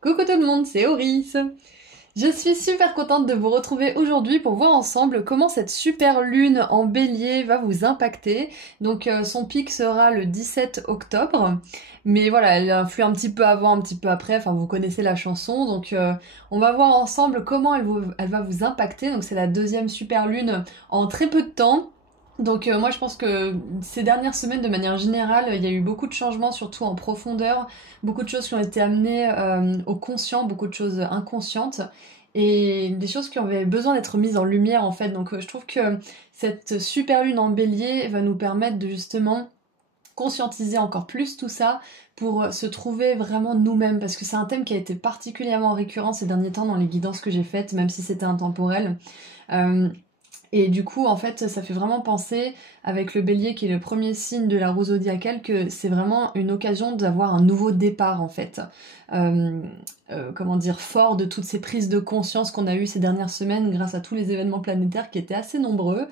Coucou tout le monde, c'est Auris. Je suis super contente de vous retrouver aujourd'hui pour voir ensemble comment cette super lune en bélier va vous impacter. Donc son pic sera le 17 octobre. Mais voilà, elle influe un petit peu avant, un petit peu après, enfin vous connaissez la chanson. Donc on va voir ensemble comment elle va vous impacter. Donc c'est la deuxième super lune en très peu de temps. Donc moi je pense que ces dernières semaines de manière générale il y a eu beaucoup de changements surtout en profondeur, beaucoup de choses qui ont été amenées au conscient, beaucoup de choses inconscientes et des choses qui avaient besoin d'être mises en lumière en fait. Donc je trouve que cette super lune en bélier va nous permettre de justement conscientiser encore plus tout ça pour se trouver vraiment nous-mêmes parce que c'est un thème qui a été particulièrement récurrent ces derniers temps dans les guidances que j'ai faites même si c'était intemporel. Euh, et du coup, en fait, ça fait vraiment penser, avec le bélier qui est le premier signe de la roue zodiacale, que c'est vraiment une occasion d'avoir un nouveau départ, en fait. Euh, comment dire, fort de toutes ces prises de conscience qu'on a eues ces dernières semaines grâce à tous les événements planétaires qui étaient assez nombreux.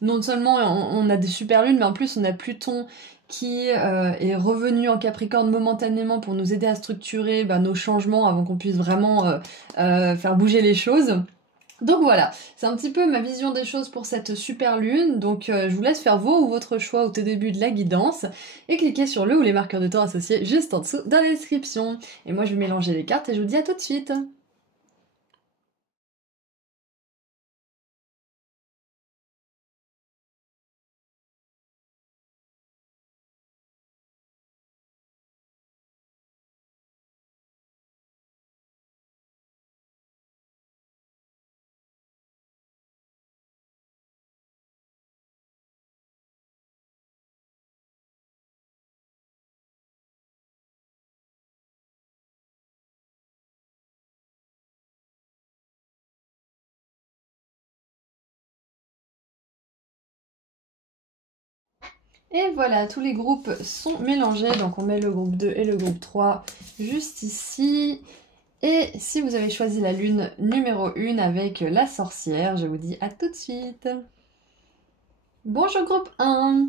Non seulement on a des super lunes, mais en plus on a Pluton qui est revenu en Capricorne momentanément pour nous aider à structurer nos changements avant qu'on puisse vraiment faire bouger les choses. Donc voilà, c'est un petit peu ma vision des choses pour cette super lune, donc je vous laisse faire vos ou votre choix au tout début de la guidance, et cliquez sur le ou les marqueurs de temps associés juste en dessous dans la description. Et moi je vais mélanger les cartes et je vous dis à tout de suite. Et voilà, tous les groupes sont mélangés, donc on met le groupe 2 et le groupe 3 juste ici. Et si vous avez choisi la lune numéro 1 avec la sorcière, je vous dis à tout de suite. Bonjour groupe 1.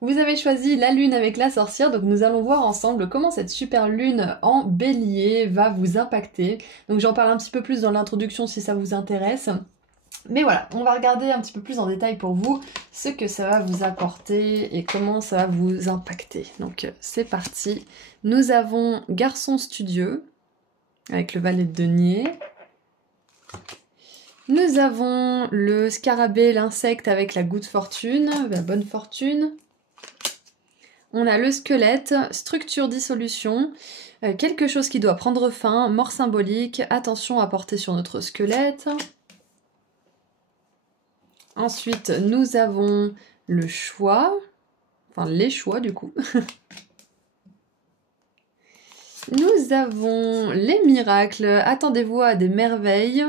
Vous avez choisi la lune avec la sorcière, donc nous allons voir ensemble comment cette super lune en bélier va vous impacter. Donc j'en parle un petit peu plus dans l'introduction si ça vous intéresse. Mais voilà, on va regarder un petit peu plus en détail pour vous ce que ça va vous apporter et comment ça va vous impacter. Donc c'est parti. Nous avons Garçon studieux avec le valet de denier. Nous avons le scarabée, l'insecte avec la goutte fortune, la bonne fortune. On a le squelette, structure dissolution, quelque chose qui doit prendre fin, mort symbolique, attention à porter sur notre squelette. Ensuite, nous avons le choix, enfin les choix du coup. Nous avons les miracles, attendez-vous à des merveilles.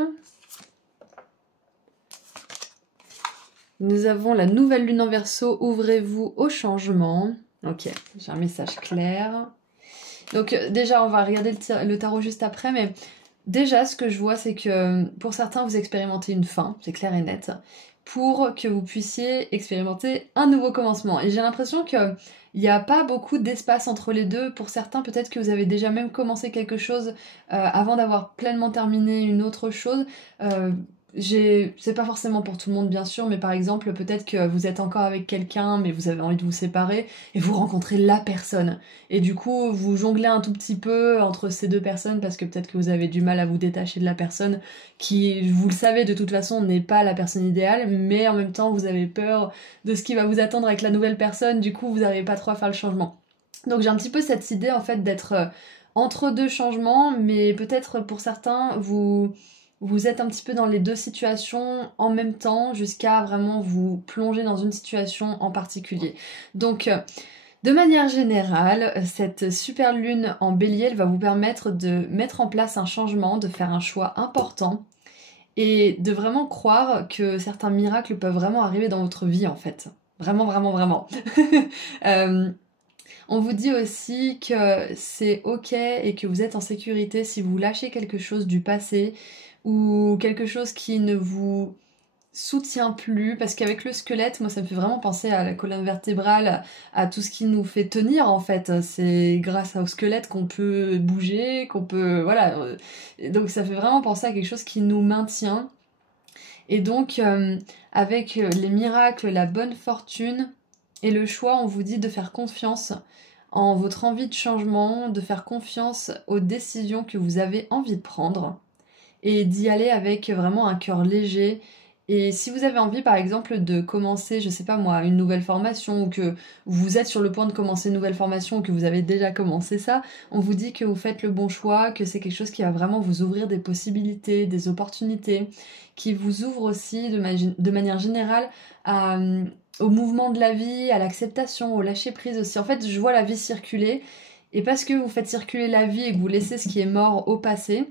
Nous avons la nouvelle lune en Verseau, ouvrez-vous au changement. Ok, j'ai un message clair. Donc déjà, on va regarder le tarot juste après, mais déjà, ce que je vois, c'est que pour certains, vous expérimentez une fin, c'est clair et net, pour que vous puissiez expérimenter un nouveau commencement. Et j'ai l'impression qu'il n'y a pas beaucoup d'espace entre les deux. Pour certains, peut-être que vous avez déjà même commencé quelque chose avant d'avoir pleinement terminé une autre chose. C'est pas forcément pour tout le monde bien sûr, mais par exemple peut-être que vous êtes encore avec quelqu'un mais vous avez envie de vous séparer et vous rencontrez la personne. Et du coup vous jonglez un tout petit peu entre ces deux personnes parce que peut-être que vous avez du mal à vous détacher de la personne qui, vous le savez de toute façon, n'est pas la personne idéale, mais en même temps vous avez peur de ce qui va vous attendre avec la nouvelle personne, du coup vous n'arrivez pas trop à faire le changement. Donc j'ai un petit peu cette idée en fait d'être entre deux changements, mais peut-être pour certains vous êtes un petit peu dans les deux situations en même temps jusqu'à vraiment vous plonger dans une situation en particulier. Donc de manière générale, cette super lune en bélier, elle va vous permettre de mettre en place un changement, de faire un choix important et de vraiment croire que certains miracles peuvent vraiment arriver dans votre vie en fait. Vraiment, vraiment, vraiment. Euh, on vous dit aussi que c'est ok et que vous êtes en sécurité si vous lâchez quelque chose du passé ou quelque chose qui ne vous soutient plus, parce qu'avec le squelette, moi ça me fait vraiment penser à la colonne vertébrale, à tout ce qui nous fait tenir en fait. C'est grâce au squelette qu'on peut bouger, qu'on peut... Voilà. Donc ça fait vraiment penser à quelque chose qui nous maintient. Et donc avec les miracles, la bonne fortune et le choix, on vous dit de faire confiance en votre envie de changement, de faire confiance aux décisions que vous avez envie de prendre et d'y aller avec vraiment un cœur léger. Et si vous avez envie, par exemple, de commencer, je sais pas moi, une nouvelle formation, ou que vous êtes sur le point de commencer une nouvelle formation, ou que vous avez déjà commencé ça, on vous dit que vous faites le bon choix, que c'est quelque chose qui va vraiment vous ouvrir des possibilités, des opportunités, qui vous ouvre aussi de manière générale au mouvement de la vie, à l'acceptation, au lâcher prise aussi. En fait, je vois la vie circuler, et parce que vous faites circuler la vie et que vous laissez ce qui est mort au passé,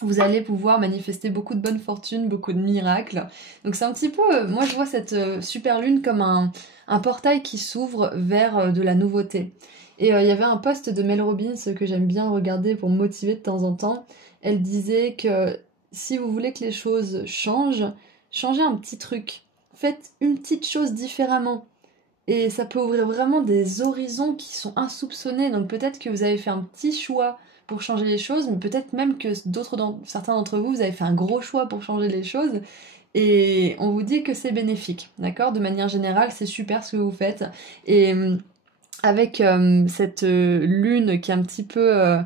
vous allez pouvoir manifester beaucoup de bonne fortune, beaucoup de miracles. Donc c'est un petit peu, moi je vois cette super lune comme un portail qui s'ouvre vers de la nouveauté. Et il y avait un post de Mel Robbins que j'aime bien regarder pour me motiver de temps en temps. Elle disait que si vous voulez que les choses changent, changez un petit truc. Faites une petite chose différemment. Et ça peut ouvrir vraiment des horizons qui sont insoupçonnés. Donc peut-être que vous avez fait un petit choix pour changer les choses, mais peut-être même que certains d'entre vous, vous avez fait un gros choix pour changer les choses. Et on vous dit que c'est bénéfique, d'accord? De manière générale, c'est super ce que vous faites. Et avec cette lune qui est un petit peu...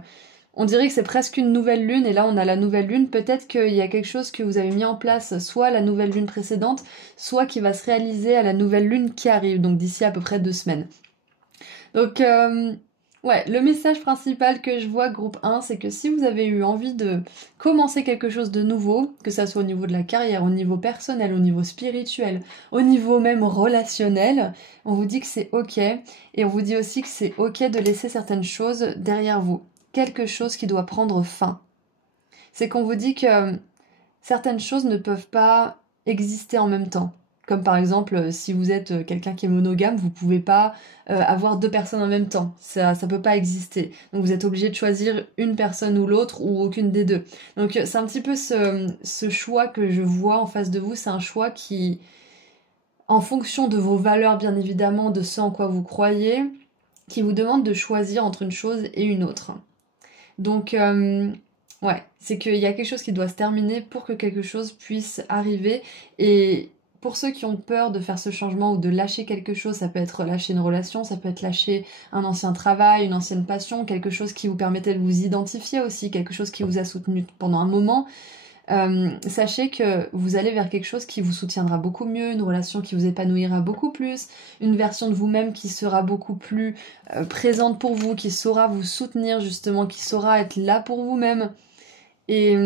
on dirait que c'est presque une nouvelle lune, et là on a la nouvelle lune. Peut-être qu'il y a quelque chose que vous avez mis en place, soit la nouvelle lune précédente, soit qui va se réaliser à la nouvelle lune qui arrive, donc d'ici à peu près 2 semaines. Donc, ouais, le message principal que je vois, groupe 1, c'est que si vous avez eu envie de commencer quelque chose de nouveau, que ça soit au niveau de la carrière, au niveau personnel, au niveau spirituel, au niveau même relationnel, on vous dit que c'est ok, et on vous dit aussi que c'est ok de laisser certaines choses derrière vous. Quelque chose qui doit prendre fin. C'est qu'on vous dit que certaines choses ne peuvent pas exister en même temps. Comme par exemple, si vous êtes quelqu'un qui est monogame, vous pouvez pas avoir 2 personnes en même temps. Ça peut pas exister. Donc vous êtes obligé de choisir une personne ou l'autre ou aucune des deux. Donc c'est un petit peu ce choix que je vois en face de vous. C'est un choix qui, en fonction de vos valeurs bien évidemment, de ce en quoi vous croyez, qui vous demande de choisir entre une chose et une autre. Donc, ouais, c'est qu'il y a quelque chose qui doit se terminer pour que quelque chose puisse arriver. Et pour ceux qui ont peur de faire ce changement ou de lâcher quelque chose, ça peut être lâcher une relation, ça peut être lâcher un ancien travail, une ancienne passion, quelque chose qui vous permettait de vous identifier aussi, quelque chose qui vous a soutenu pendant un moment. Sachez que vous allez vers quelque chose qui vous soutiendra beaucoup mieux, une relation qui vous épanouira beaucoup plus, une version de vous-même qui sera beaucoup plus présente pour vous, qui saura vous soutenir justement, qui saura être là pour vous-même. Et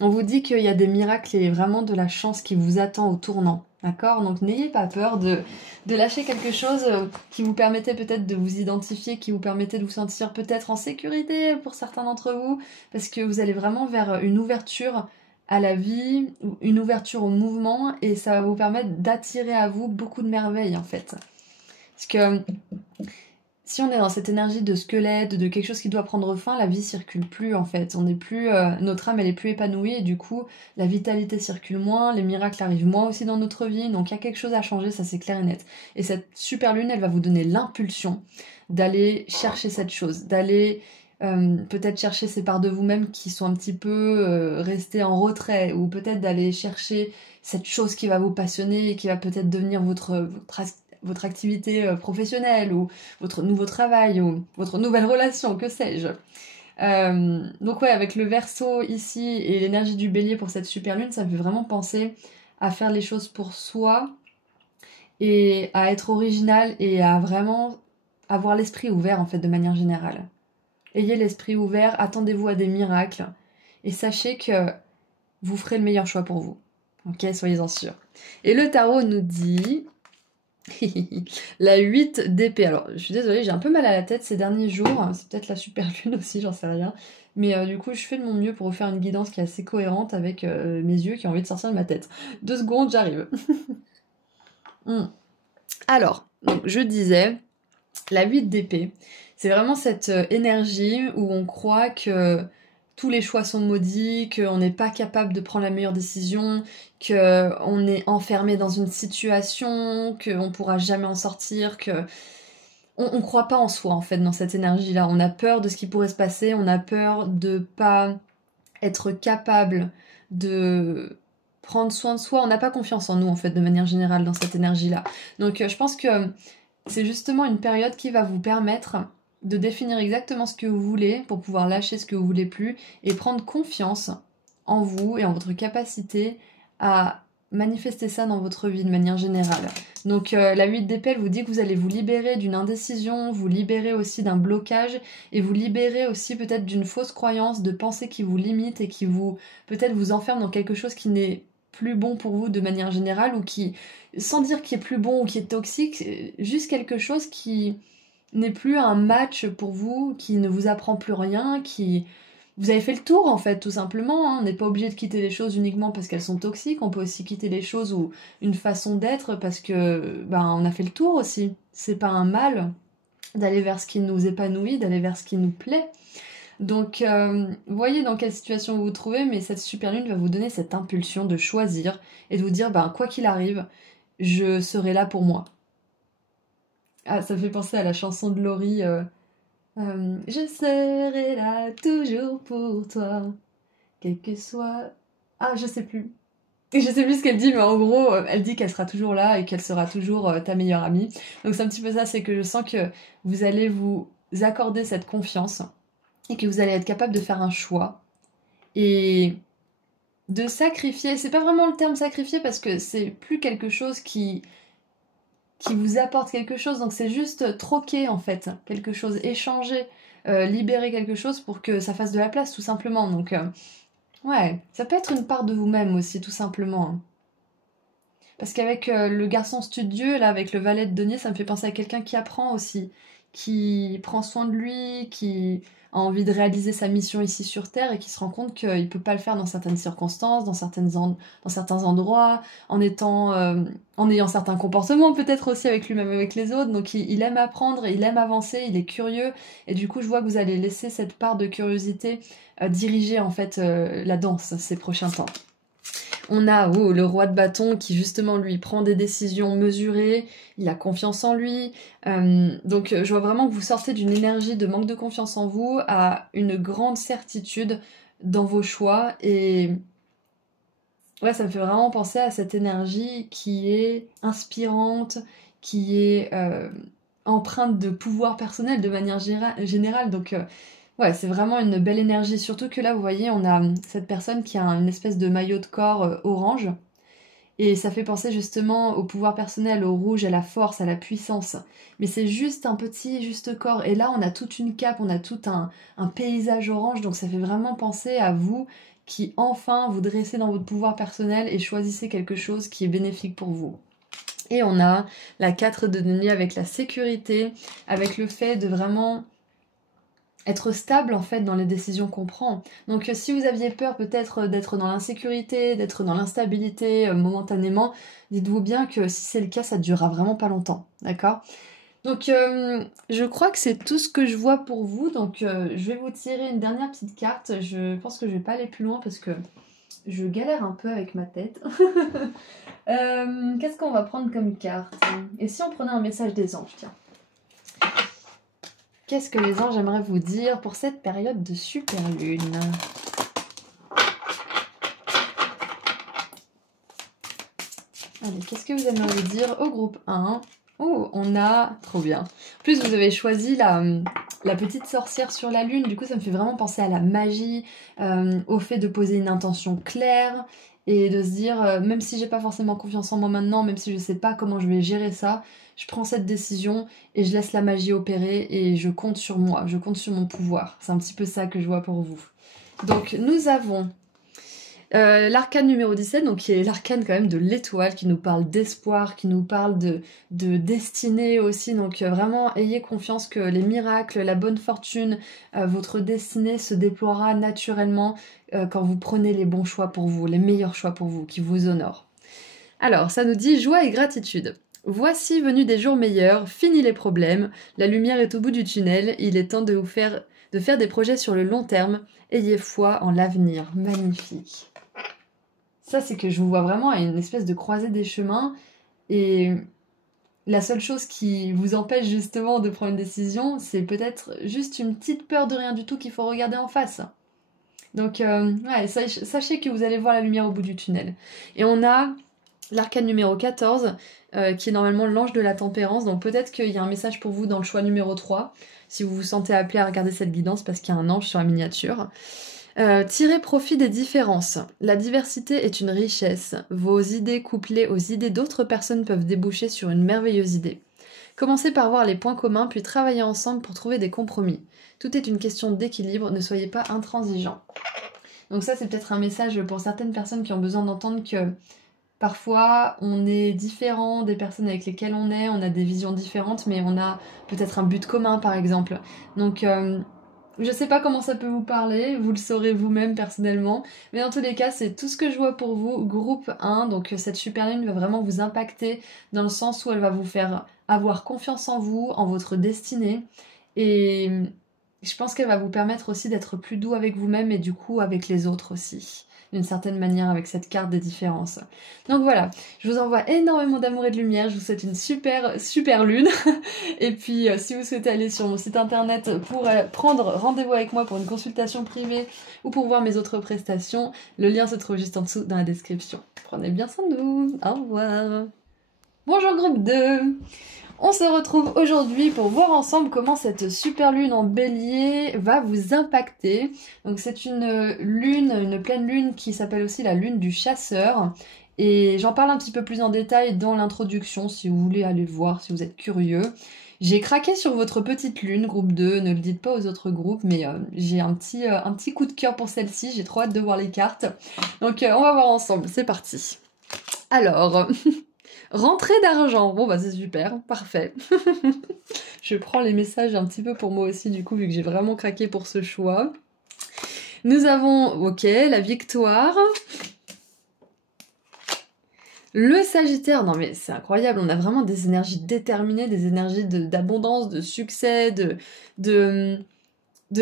on vous dit qu'il y a des miracles et vraiment de la chance qui vous attend au tournant. D'accord? Donc n'ayez pas peur de lâcher quelque chose qui vous permettait peut-être de vous identifier, qui vous permettait de vous sentir peut-être en sécurité pour certains d'entre vous, parce que vous allez vraiment vers une ouverture à la vie, une ouverture au mouvement, et ça va vous permettre d'attirer à vous beaucoup de merveilles en fait. Parce que si on est dans cette énergie de squelette, de quelque chose qui doit prendre fin, la vie circule plus en fait. On n'est plus, notre âme elle est plus épanouie et du coup la vitalité circule moins, les miracles arrivent moins aussi dans notre vie. Donc il y a quelque chose à changer, ça c'est clair et net. Et cette super lune, elle va vous donner l'impulsion d'aller chercher cette chose, d'aller peut-être chercher ces parts de vous-même qui sont un petit peu restées en retrait, ou peut-être d'aller chercher cette chose qui va vous passionner et qui va peut-être devenir votre activité professionnelle, ou votre nouveau travail, ou votre nouvelle relation, que sais-je. Donc ouais, avec le Verseau ici et l'énergie du Bélier pour cette super lune, ça me fait vraiment penser à faire les choses pour soi et à être original et à vraiment avoir l'esprit ouvert en fait de manière générale. Ayez l'esprit ouvert, attendez-vous à des miracles et sachez que vous ferez le meilleur choix pour vous. Ok, soyez-en sûrs. Et le tarot nous dit... la 8 d'épée. Alors, je suis désolée, j'ai un peu mal à la tête ces derniers jours. C'est peut-être la super lune aussi, j'en sais rien. Mais du coup, je fais de mon mieux pour vous faire une guidance qui est assez cohérente avec mes yeux qui ont envie de sortir de ma tête. 2 secondes, j'arrive. Alors, donc, je disais, la 8 d'épée, c'est vraiment cette énergie où on croit que tous les choix sont maudits, qu'on n'est pas capable de prendre la meilleure décision, qu'on est enfermé dans une situation, qu'on pourra jamais en sortir, que on croit pas en soi en fait dans cette énergie-là. On a peur de ce qui pourrait se passer, on a peur de pas être capable de prendre soin de soi. On n'a pas confiance en nous en fait de manière générale dans cette énergie-là. Donc je pense que c'est justement une période qui va vous permettre de définir exactement ce que vous voulez pour pouvoir lâcher ce que vous voulez plus et prendre confiance en vous et en votre capacité à manifester ça dans votre vie de manière générale. Donc la 8 d'épée, elle vous dit que vous allez vous libérer d'une indécision, vous libérer aussi d'un blocage et vous libérer aussi peut-être d'une fausse croyance, de pensée qui vous limite et qui vous peut-être vous enferme dans quelque chose qui n'est plus bon pour vous de manière générale ou qui, sans dire qui est plus bon ou qui est toxique, juste quelque chose qui n'est plus un match pour vous, qui ne vous apprend plus rien, qui... Vous avez fait le tour en fait, tout simplement. Hein. On n'est pas obligé de quitter les choses uniquement parce qu'elles sont toxiques. On peut aussi quitter les choses ou une façon d'être parce que on a fait le tour aussi. C'est pas un mal d'aller vers ce qui nous épanouit, d'aller vers ce qui nous plaît. Donc, vous voyez dans quelle situation vous vous trouvez, mais cette super lune va vous donner cette impulsion de choisir et de vous dire, quoi qu'il arrive, je serai là pour moi. Ah, ça me fait penser à la chanson de Laurie. Je serai là toujours pour toi, quel que soit... Ah, je sais plus. Je sais plus ce qu'elle dit, mais en gros, elle dit qu'elle sera toujours là et qu'elle sera toujours ta meilleure amie. Donc c'est un petit peu ça, c'est que je sens que vous allez vous accorder cette confiance et que vous allez être capable de faire un choix et de sacrifier. C'est pas vraiment le terme sacrifier parce que c'est plus quelque chose qui vous apporte quelque chose, donc c'est juste troquer en fait quelque chose, échanger, libérer quelque chose pour que ça fasse de la place tout simplement. Donc ouais, ça peut être une part de vous-même aussi tout simplement. Hein. Parce qu'avec le garçon studieux, là avec le valet de denier, ça me fait penser à quelqu'un qui apprend aussi, qui prend soin de lui, qui a envie de réaliser sa mission ici sur Terre et qui se rend compte qu'il ne peut pas le faire dans certaines circonstances, dans certains endroits, en ayant certains comportements peut-être aussi avec lui-même avec les autres. Donc il aime apprendre, il aime avancer, il est curieux. Et du coup, je vois que vous allez laisser cette part de curiosité diriger en fait la danse ces prochains temps. On a le roi de bâton qui justement lui prend des décisions mesurées, il a confiance en lui. Donc je vois vraiment que vous sortez d'une énergie de manque de confiance en vous à une grande certitude dans vos choix. Et ouais, ça me fait vraiment penser à cette énergie qui est inspirante, qui est empreinte de pouvoir personnel de manière générale. Donc ouais, c'est vraiment une belle énergie. Surtout que là, vous voyez, on a cette personne qui a une espèce de maillot de corps orange. Et ça fait penser justement au pouvoir personnel, au rouge, à la force, à la puissance. Mais c'est juste un petit juste corps. Et là, on a toute une cape, on a tout un paysage orange. Donc ça fait vraiment penser à vous qui enfin vous dressez dans votre pouvoir personnel et choisissez quelque chose qui est bénéfique pour vous. Et on a la 4 de denier avec la sécurité, avec le fait de vraiment être stable en fait dans les décisions qu'on prend. Donc si vous aviez peur peut-être d'être dans l'insécurité, d'être dans l'instabilité momentanément, dites-vous bien que si c'est le cas, ça ne durera vraiment pas longtemps, d'accord? Donc je crois que c'est tout ce que je vois pour vous, donc je vais vous tirer une dernière petite carte. Je pense que je vais pas aller plus loin parce que je galère un peu avec ma tête. Qu'est-ce qu'on va prendre comme carte? Et si on prenait un message des anges, tiens. Qu'est-ce que les anges aimeraient vous dire pour cette période de super lune? Allez, qu'est-ce que vous aimeriez dire au groupe 1? Oh, on a... Trop bien. En plus, vous avez choisi la petite sorcière sur la lune. Du coup, ça me fait vraiment penser à la magie, au fait de poser une intention claire et de se dire, même si j'ai pas forcément confiance en moi maintenant, même si je sais pas comment je vais gérer ça, je prends cette décision et je laisse la magie opérer et je compte sur moi, je compte sur mon pouvoir. C'est un petit peu ça que je vois pour vous. Donc, nous avons l'arcane numéro 17, donc qui est l'arcane quand même de l'étoile, qui nous parle d'espoir, qui nous parle de destinée aussi. Donc vraiment, ayez confiance que les miracles, la bonne fortune, votre destinée se déploiera naturellement quand vous prenez les bons choix pour vous, les meilleurs choix pour vous, qui vous honorent. Alors, ça nous dit joie et gratitude. Voici venus des jours meilleurs, fini les problèmes, la lumière est au bout du tunnel, il est temps de vous faire de faire des projets sur le long terme. Ayez foi en l'avenir. Magnifique. Ça, c'est que je vous vois vraiment à une espèce de croisée des chemins. Et la seule chose qui vous empêche justement de prendre une décision, c'est peut-être juste une petite peur de rien du tout qu'il faut regarder en face. Donc, ouais, sachez que vous allez voir la lumière au bout du tunnel. Et on a l'arcane numéro 14, qui est normalement l'ange de la tempérance. Donc peut-être qu'il y a un message pour vous dans le choix numéro 3, si vous vous sentez appelé à regarder cette guidance, parce qu'il y a un ange sur la miniature. Tirez profit des différences. La diversité est une richesse. Vos idées couplées aux idées d'autres personnes peuvent déboucher sur une merveilleuse idée. Commencez par voir les points communs, puis travaillez ensemble pour trouver des compromis. Tout est une question d'équilibre, ne soyez pas intransigeants. Donc ça, c'est peut-être un message pour certaines personnes qui ont besoin d'entendre que parfois on est différent des personnes avec lesquelles on a des visions différentes, mais on a peut-être un but commun par exemple. Donc je sais pas comment ça peut vous parler, vous le saurez vous-même personnellement, mais dans tous les cas, c'est tout ce que je vois pour vous. Groupe 1, donc cette super lune va vraiment vous impacter dans le sens où elle va vous faire avoir confiance en vous, en votre destinée, et je pense qu'elle va vous permettre aussi d'être plus doux avec vous-même et du coup avec les autres aussi, d'une certaine manière avec cette carte des différences. Donc voilà, je vous envoie énormément d'amour et de lumière, je vous souhaite une super lune. Et puis si vous souhaitez aller sur mon site internet pour prendre rendez-vous avec moi pour une consultation privée ou pour voir mes autres prestations, le lien se trouve juste en dessous dans la description. Prenez bien soin de vous, au revoir. Bonjour groupe 2. On se retrouve aujourd'hui pour voir ensemble comment cette super lune en bélier va vous impacter. Donc c'est une pleine lune qui s'appelle aussi la lune du chasseur. Et j'en parle un petit peu plus en détail dans l'introduction si vous voulez aller le voir, si vous êtes curieux. J'ai craqué sur votre petite lune, groupe 2, ne le dites pas aux autres groupes, mais j'ai un petit coup de cœur pour celle-ci, j'ai trop hâte de voir les cartes. Donc on va voir ensemble, c'est parti. Alors... Rentrée d'argent, bon bah c'est super, parfait. Je prends les messages un petit peu pour moi aussi du coup vu que j'ai vraiment craqué pour ce choix. Nous avons, ok, la victoire. Le Sagittaire, non mais c'est incroyable, on a vraiment des énergies déterminées, des énergies d'abondance, de succès, de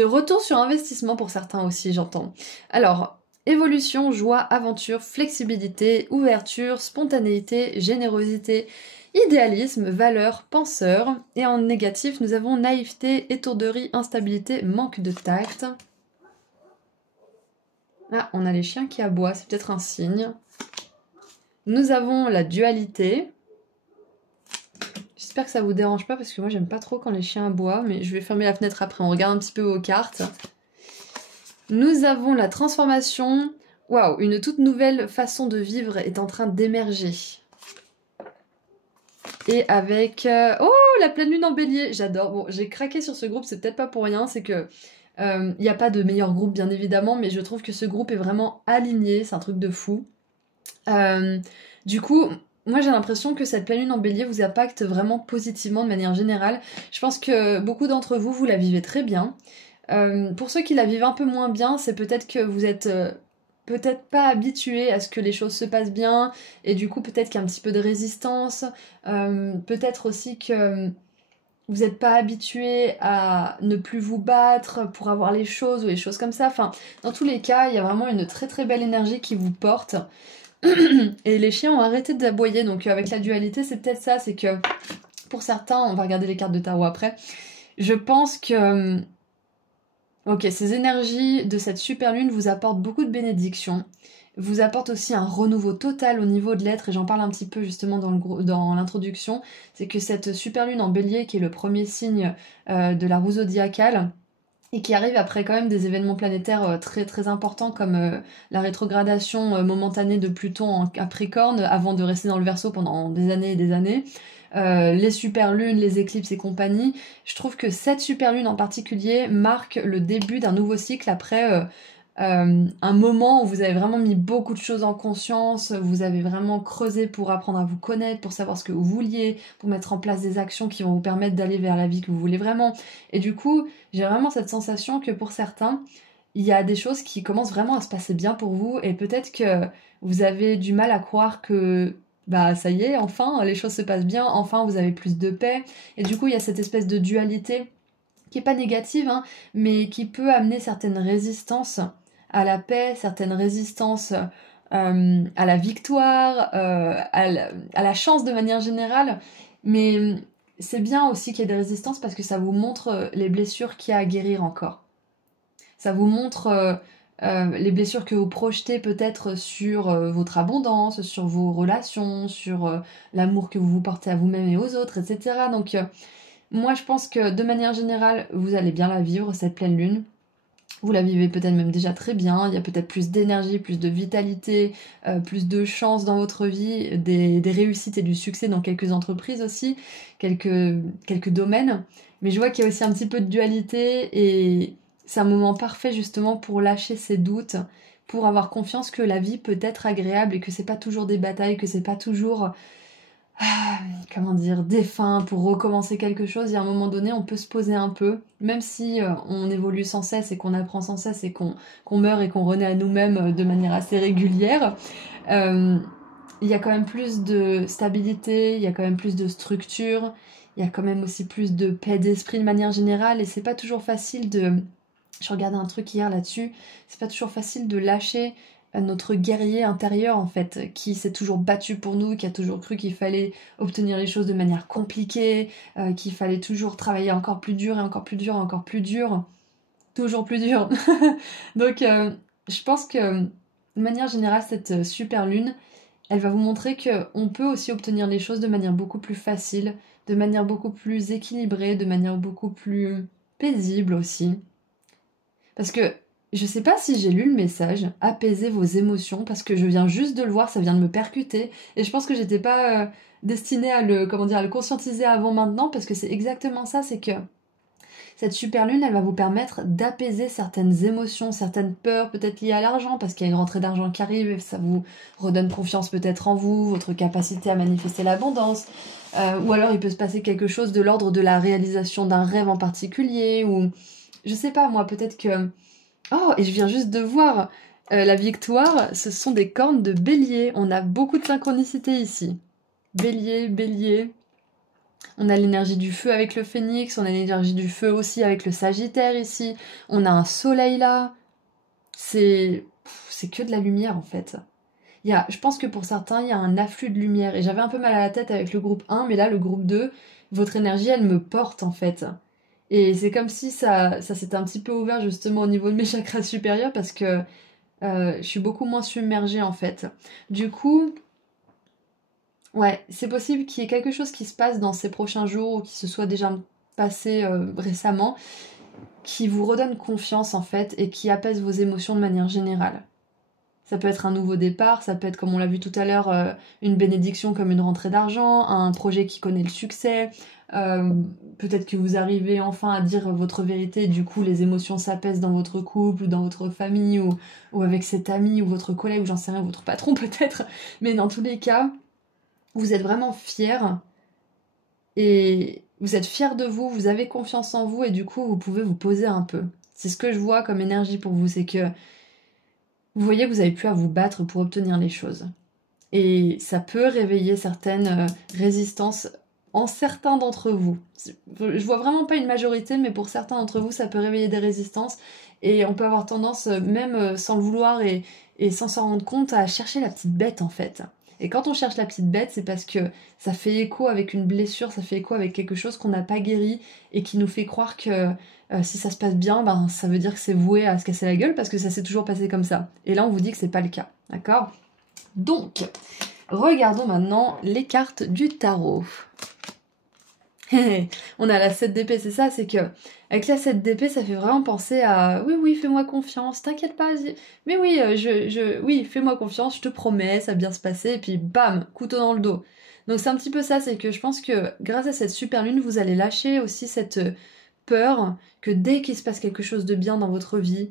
retour sur investissement pour certains aussi, j'entends. Alors... Évolution, joie, aventure, flexibilité, ouverture, spontanéité, générosité, idéalisme, valeur, penseur. Et en négatif, nous avons naïveté, étourderie, instabilité, manque de tact. Ah, on a les chiens qui aboient, c'est peut-être un signe. Nous avons la dualité. J'espère que ça vous dérange pas parce que moi j'aime pas trop quand les chiens aboient, mais je vais fermer la fenêtre après, on regarde un petit peu vos cartes. Nous avons la transformation. Waouh, une toute nouvelle façon de vivre est en train d'émerger. Et avec... oh, la pleine lune en bélier, j'adore. Bon, j'ai craqué sur ce groupe, c'est peut-être pas pour rien, c'est que... Il n'y a pas de meilleur groupe, bien évidemment, mais je trouve que ce groupe est vraiment aligné, c'est un truc de fou. Du coup... Moi j'ai l'impression que cette pleine lune en bélier vous impacte vraiment positivement de manière générale. Je pense que beaucoup d'entre vous, vous la vivez très bien. Pour ceux qui la vivent un peu moins bien, c'est peut-être que vous êtes peut-être pas habitué à ce que les choses se passent bien, et du coup peut-être qu'il y a un petit peu de résistance, peut-être aussi que vous n'êtes pas habitué à ne plus vous battre pour avoir les choses ou les choses comme ça. Enfin, dans tous les cas, il y a vraiment une très très belle énergie qui vous porte. Et les chiens ont arrêté d'aboyer, donc avec la dualité, c'est peut-être ça, c'est que pour certains, on va regarder les cartes de tarot après, je pense que... Ok, ces énergies de cette super lune vous apportent beaucoup de bénédictions, vous apportent aussi un renouveau total au niveau de l'être, et j'en parle un petit peu justement dans l'introduction, c'est que cette super lune en bélier, qui est le premier signe de la roue zodiacale, et qui arrive après quand même des événements planétaires très très importants comme la rétrogradation momentanée de Pluton en Capricorne, avant de rester dans le Verseau pendant des années et des années, les super lunes, les éclipses et compagnie. Je trouve que cette super lune en particulier marque le début d'un nouveau cycle après un moment où vous avez vraiment mis beaucoup de choses en conscience, vous avez vraiment creusé pour apprendre à vous connaître, pour savoir ce que vous vouliez, pour mettre en place des actions qui vont vous permettre d'aller vers la vie que vous voulez vraiment. Et du coup, j'ai vraiment cette sensation que pour certains, il y a des choses qui commencent vraiment à se passer bien pour vous, et peut-être que vous avez du mal à croire que bah ça y est, enfin, les choses se passent bien, enfin vous avez plus de paix, et du coup il y a cette espèce de dualité qui est pas négative, hein, mais qui peut amener certaines résistances à la paix, certaines résistances à la victoire, à la chance de manière générale. Mais c'est bien aussi qu'il y ait des résistances parce que ça vous montre les blessures qu'il y a à guérir encore. Ça vous montre les blessures que vous projetez peut-être sur votre abondance, sur vos relations, sur l'amour que vous vous portez à vous-même et aux autres, etc. Donc moi je pense que de manière générale, vous allez bien la vivre, cette pleine lune. Vous la vivez peut-être même déjà très bien, il y a peut-être plus d'énergie, plus de vitalité, plus de chance dans votre vie, des réussites et du succès dans quelques entreprises aussi, quelques domaines. Mais je vois qu'il y a aussi un petit peu de dualité et c'est un moment parfait justement pour lâcher ses doutes, pour avoir confiance que la vie peut être agréable et que c'est pas toujours des batailles, que c'est pas toujours comment dire, défunt pour recommencer quelque chose, et à un moment donné, on peut se poser un peu, même si on évolue sans cesse et qu'on apprend sans cesse et qu'on meurt et qu'on renaît à nous-mêmes de manière assez régulière. euh, il y a quand même plus de stabilité, il y a quand même plus de structure, il y a quand même aussi plus de paix d'esprit de manière générale, et c'est pas toujours facile de... Je regardais un truc hier là-dessus, c'est pas toujours facile de lâcher notre guerrier intérieur en fait, qui s'est toujours battu pour nous, qui a toujours cru qu'il fallait obtenir les choses de manière compliquée, qu'il fallait toujours travailler encore plus dur et encore plus dur et encore plus dur, toujours plus dur. Donc je pense que de manière générale, cette super lune, elle va vous montrer qu'on peut aussi obtenir les choses de manière beaucoup plus facile, de manière beaucoup plus équilibrée, de manière beaucoup plus paisible aussi. Parce que je sais pas si j'ai lu le message, apaiser vos émotions, parce que je viens juste de le voir, ça vient de me percuter, et je pense que j'étais pas destinée à le, comment dire, à le conscientiser avant maintenant, parce que c'est exactement ça, c'est que cette super lune, elle va vous permettre d'apaiser certaines émotions, certaines peurs, peut-être liées à l'argent, parce qu'il y a une rentrée d'argent qui arrive, et ça vous redonne confiance peut-être en vous, votre capacité à manifester l'abondance, ou alors il peut se passer quelque chose de l'ordre de la réalisation d'un rêve en particulier, ou je sais pas moi, peut-être que... Oh, et je viens juste de voir la victoire, ce sont des cornes de bélier. On a beaucoup de synchronicité ici. Bélier, bélier. On a l'énergie du feu avec le phénix, on a l'énergie du feu aussi avec le sagittaire ici. On a un soleil là. C'est que de la lumière en fait. Je pense que pour certains, il y a un afflux de lumière. Et j'avais un peu mal à la tête avec le groupe 1, mais là, le groupe 2, votre énergie, elle me porte en fait. Et c'est comme si ça s'était un petit peu ouvert justement au niveau de mes chakras supérieurs parce que je suis beaucoup moins submergée en fait. Du coup, ouais, c'est possible qu'il y ait quelque chose qui se passe dans ces prochains jours ou qui se soit déjà passé récemment, qui vous redonne confiance en fait et qui apaise vos émotions de manière générale. Ça peut être un nouveau départ, ça peut être, comme on l'a vu tout à l'heure, une bénédiction comme une rentrée d'argent, un projet qui connaît le succès. euh, Peut-être que vous arrivez enfin à dire votre vérité, et du coup les émotions s'apaisent dans votre couple, ou dans votre famille, ou avec cet ami, ou votre collègue, ou j'en sais rien, votre patron peut-être. Mais dans tous les cas, vous êtes vraiment fiers, et vous êtes fiers de vous, vous avez confiance en vous, et du coup vous pouvez vous poser un peu. C'est ce que je vois comme énergie pour vous, c'est que vous voyez que vous n'avez plus à vous battre pour obtenir les choses. Et ça peut réveiller certaines résistances en certains d'entre vous. Je vois vraiment pas une majorité, mais pour certains d'entre vous, ça peut réveiller des résistances. Et on peut avoir tendance, même sans le vouloir et sans s'en rendre compte, à chercher la petite bête en fait. Et quand on cherche la petite bête, c'est parce que ça fait écho avec une blessure, ça fait écho avec quelque chose qu'on n'a pas guéri et qui nous fait croire que si ça se passe bien, ben, ça veut dire que c'est voué à se casser la gueule parce que ça s'est toujours passé comme ça. Et là, on vous dit que c'est pas le cas. D'accord ? Donc, regardons maintenant les cartes du tarot. On a la 7 d'épée, c'est ça, c'est que avec la 7 d'épée, ça fait vraiment penser à oui, oui, fais-moi confiance, t'inquiète pas, mais oui, oui, fais-moi confiance, je te promets, ça va bien se passer, et puis bam, couteau dans le dos. Donc c'est un petit peu ça, c'est que je pense que grâce à cette super lune, vous allez lâcher aussi cette peur que dès qu'il se passe quelque chose de bien dans votre vie,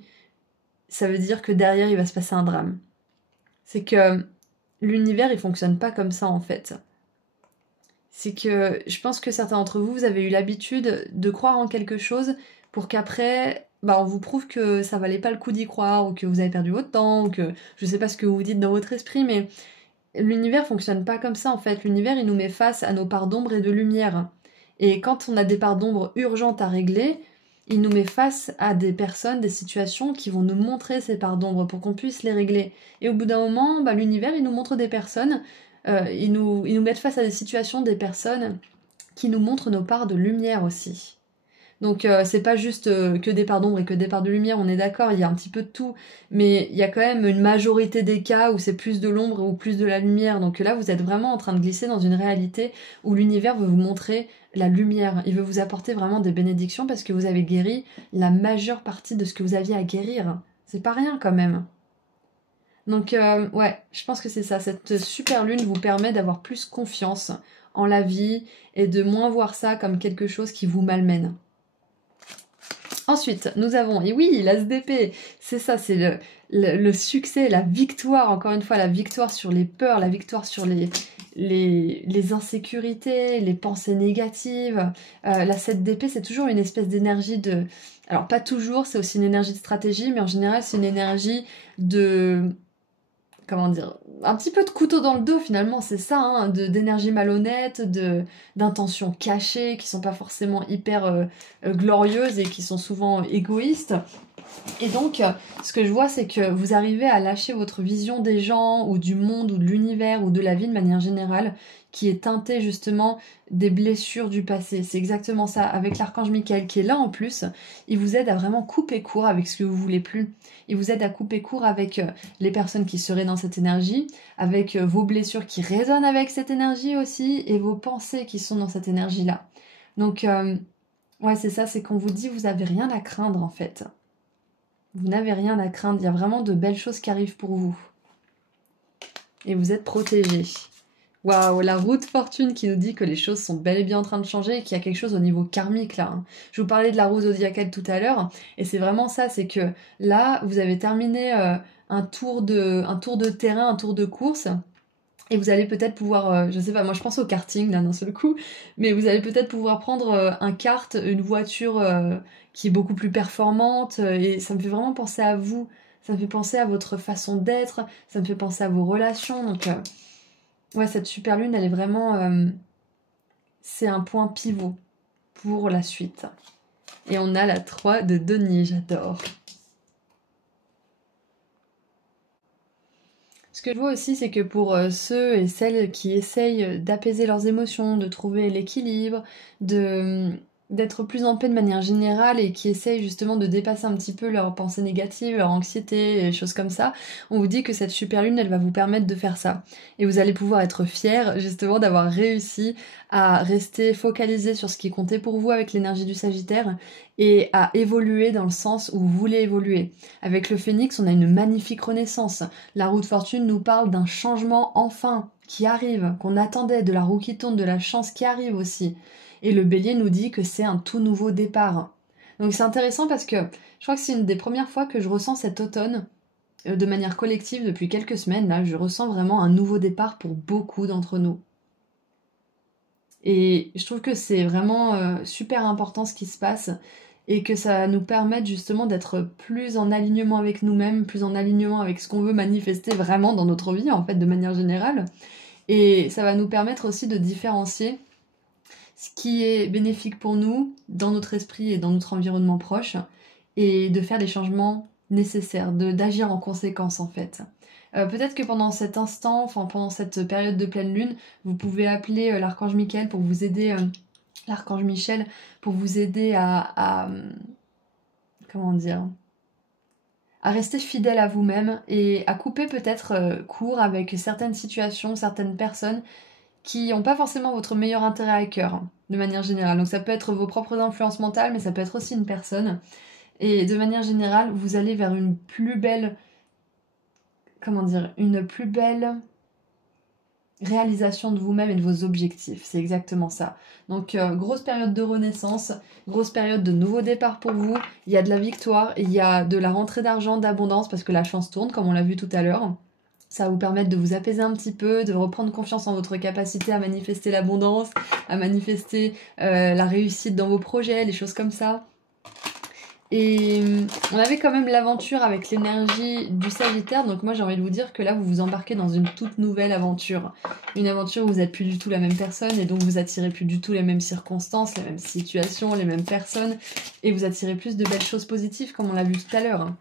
ça veut dire que derrière il va se passer un drame. C'est que l'univers il fonctionne pas comme ça en fait. C'est que je pense que certains d'entre vous, vous avez eu l'habitude de croire en quelque chose pour qu'après, bah, on vous prouve que ça valait pas le coup d'y croire, ou que vous avez perdu votre temps, ou que je sais pas ce que vous vous dites dans votre esprit, mais l'univers fonctionne pas comme ça en fait. L'univers il nous met face à nos parts d'ombre et de lumière. Et quand on a des parts d'ombre urgentes à régler, il nous met face à des personnes, des situations qui vont nous montrer ces parts d'ombre pour qu'on puisse les régler. Et au bout d'un moment, l'univers, il nous montre des personnes, il nous met face à des situations, des personnes qui nous montrent nos parts de lumière aussi. Donc c'est pas juste que des parts d'ombre et que des parts de lumière, on est d'accord, il y a un petit peu de tout, mais il y a quand même une majorité des cas où c'est plus de l'ombre ou plus de la lumière. Donc là, vous êtes vraiment en train de glisser dans une réalité où l'univers veut vous montrer la lumière. Il veut vous apporter vraiment des bénédictions parce que vous avez guéri la majeure partie de ce que vous aviez à guérir. C'est pas rien quand même. Donc ouais, je pense que c'est ça. Cette super lune vous permet d'avoir plus confiance en la vie et de moins voir ça comme quelque chose qui vous malmène. Ensuite, nous avons, et oui, l'ASDP, c'est ça, c'est le succès, la victoire, encore une fois, la victoire sur les peurs, la victoire sur les insécurités, les pensées négatives. La 7DP, c'est toujours une espèce d'énergie de... Alors, pas toujours, c'est aussi une énergie de stratégie, mais en général, c'est une énergie de... Comment dire, un petit peu de couteau dans le dos finalement, c'est ça, hein, d'énergie malhonnête, d'intentions cachées qui sont pas forcément hyper glorieuses et qui sont souvent égoïstes. Et donc, ce que je vois, c'est que vous arrivez à lâcher votre vision des gens ou du monde ou de l'univers ou de la vie de manière générale, qui est teintée justement des blessures du passé. C'est exactement ça. Avec l'archange Michael qui est là en plus, il vous aide à vraiment couper court avec ce que vous voulez plus. Il vous aide à couper court avec les personnes qui seraient dans cette énergie, avec vos blessures qui résonnent avec cette énergie aussi, et vos pensées qui sont dans cette énergie-là. Donc, ouais, c'est ça, c'est qu'on vous dit, vous n'avez rien à craindre en fait. Vous n'avez rien à craindre, il y a vraiment de belles choses qui arrivent pour vous. Et vous êtes protégés. Waouh, la roue de fortune qui nous dit que les choses sont bel et bien en train de changer et qu'il y a quelque chose au niveau karmique là. Je vous parlais de la roue zodiacale tout à l'heure, et c'est vraiment ça, c'est que là, vous avez terminé un tour de terrain, un tour de course, et vous allez peut-être pouvoir, je sais pas, moi je pense au karting là d'un seul coup, mais vous allez peut-être pouvoir prendre un kart, une voiture qui est beaucoup plus performante, et ça me fait vraiment penser à vous, ça me fait penser à votre façon d'être, ça me fait penser à vos relations, donc ouais, cette super lune, elle est vraiment, c'est un point pivot pour la suite. Et on a la 3 de denier, j'adore. Ce que je vois aussi, c'est que pour ceux et celles qui essayent d'apaiser leurs émotions, de trouver l'équilibre, d'être plus en paix de manière générale et qui essayent justement de dépasser un petit peu leurs pensées négatives, leur anxiété, et choses comme ça, on vous dit que cette super lune, elle va vous permettre de faire ça. Et vous allez pouvoir être fiers justement d'avoir réussi à rester focalisé sur ce qui comptait pour vous avec l'énergie du Sagittaire et à évoluer dans le sens où vous voulez évoluer. Avec le Phénix, on a une magnifique renaissance. La roue de fortune nous parle d'un changement enfin qui arrive, qu'on attendait, de la roue qui tourne, de la chance qui arrive aussi. Et le Bélier nous dit que c'est un tout nouveau départ. Donc c'est intéressant parce que je crois que c'est une des premières fois que je ressens cet automne de manière collective depuis quelques semaines. Là, je ressens vraiment un nouveau départ pour beaucoup d'entre nous. Et je trouve que c'est vraiment super important ce qui se passe et que ça va nous permettre justement d'être plus en alignement avec nous-mêmes, plus en alignement avec ce qu'on veut manifester vraiment dans notre vie, en fait, de manière générale. Et ça va nous permettre aussi de différencier ce qui est bénéfique pour nous, dans notre esprit et dans notre environnement proche, et de faire les changements nécessaires, d'agir en conséquence en fait. Peut-être que pendant cet instant, enfin pendant cette période de pleine lune, vous pouvez appeler l'archange Michael pour vous aider, l'archange Michel, pour vous aider à comment dire, à rester fidèle à vous-même et à couper peut-être court avec certaines situations, certaines personnes qui n'ont pas forcément votre meilleur intérêt à cœur, de manière générale. Donc ça peut être vos propres influences mentales, mais ça peut être aussi une personne. Et de manière générale, vous allez vers une plus belle, comment dire, une plus belle réalisation de vous-même et de vos objectifs. C'est exactement ça. Donc grosse période de renaissance, grosse période de nouveau départ pour vous. Il y a de la victoire, il y a de la rentrée d'argent, d'abondance, parce que la chance tourne, comme on l'a vu tout à l'heure. Ça va vous permettre de vous apaiser un petit peu, de reprendre confiance en votre capacité à manifester l'abondance, à manifester la réussite dans vos projets, les choses comme ça. Et on avait quand même l'aventure avec l'énergie du Sagittaire, donc moi j'ai envie de vous dire que là vous vous embarquez dans une toute nouvelle aventure. Une aventure où vous n'êtes plus du tout la même personne et donc vous attirez plus du tout les mêmes circonstances, les mêmes situations, les mêmes personnes et vous attirez plus de belles choses positives comme on l'a vu tout à l'heure.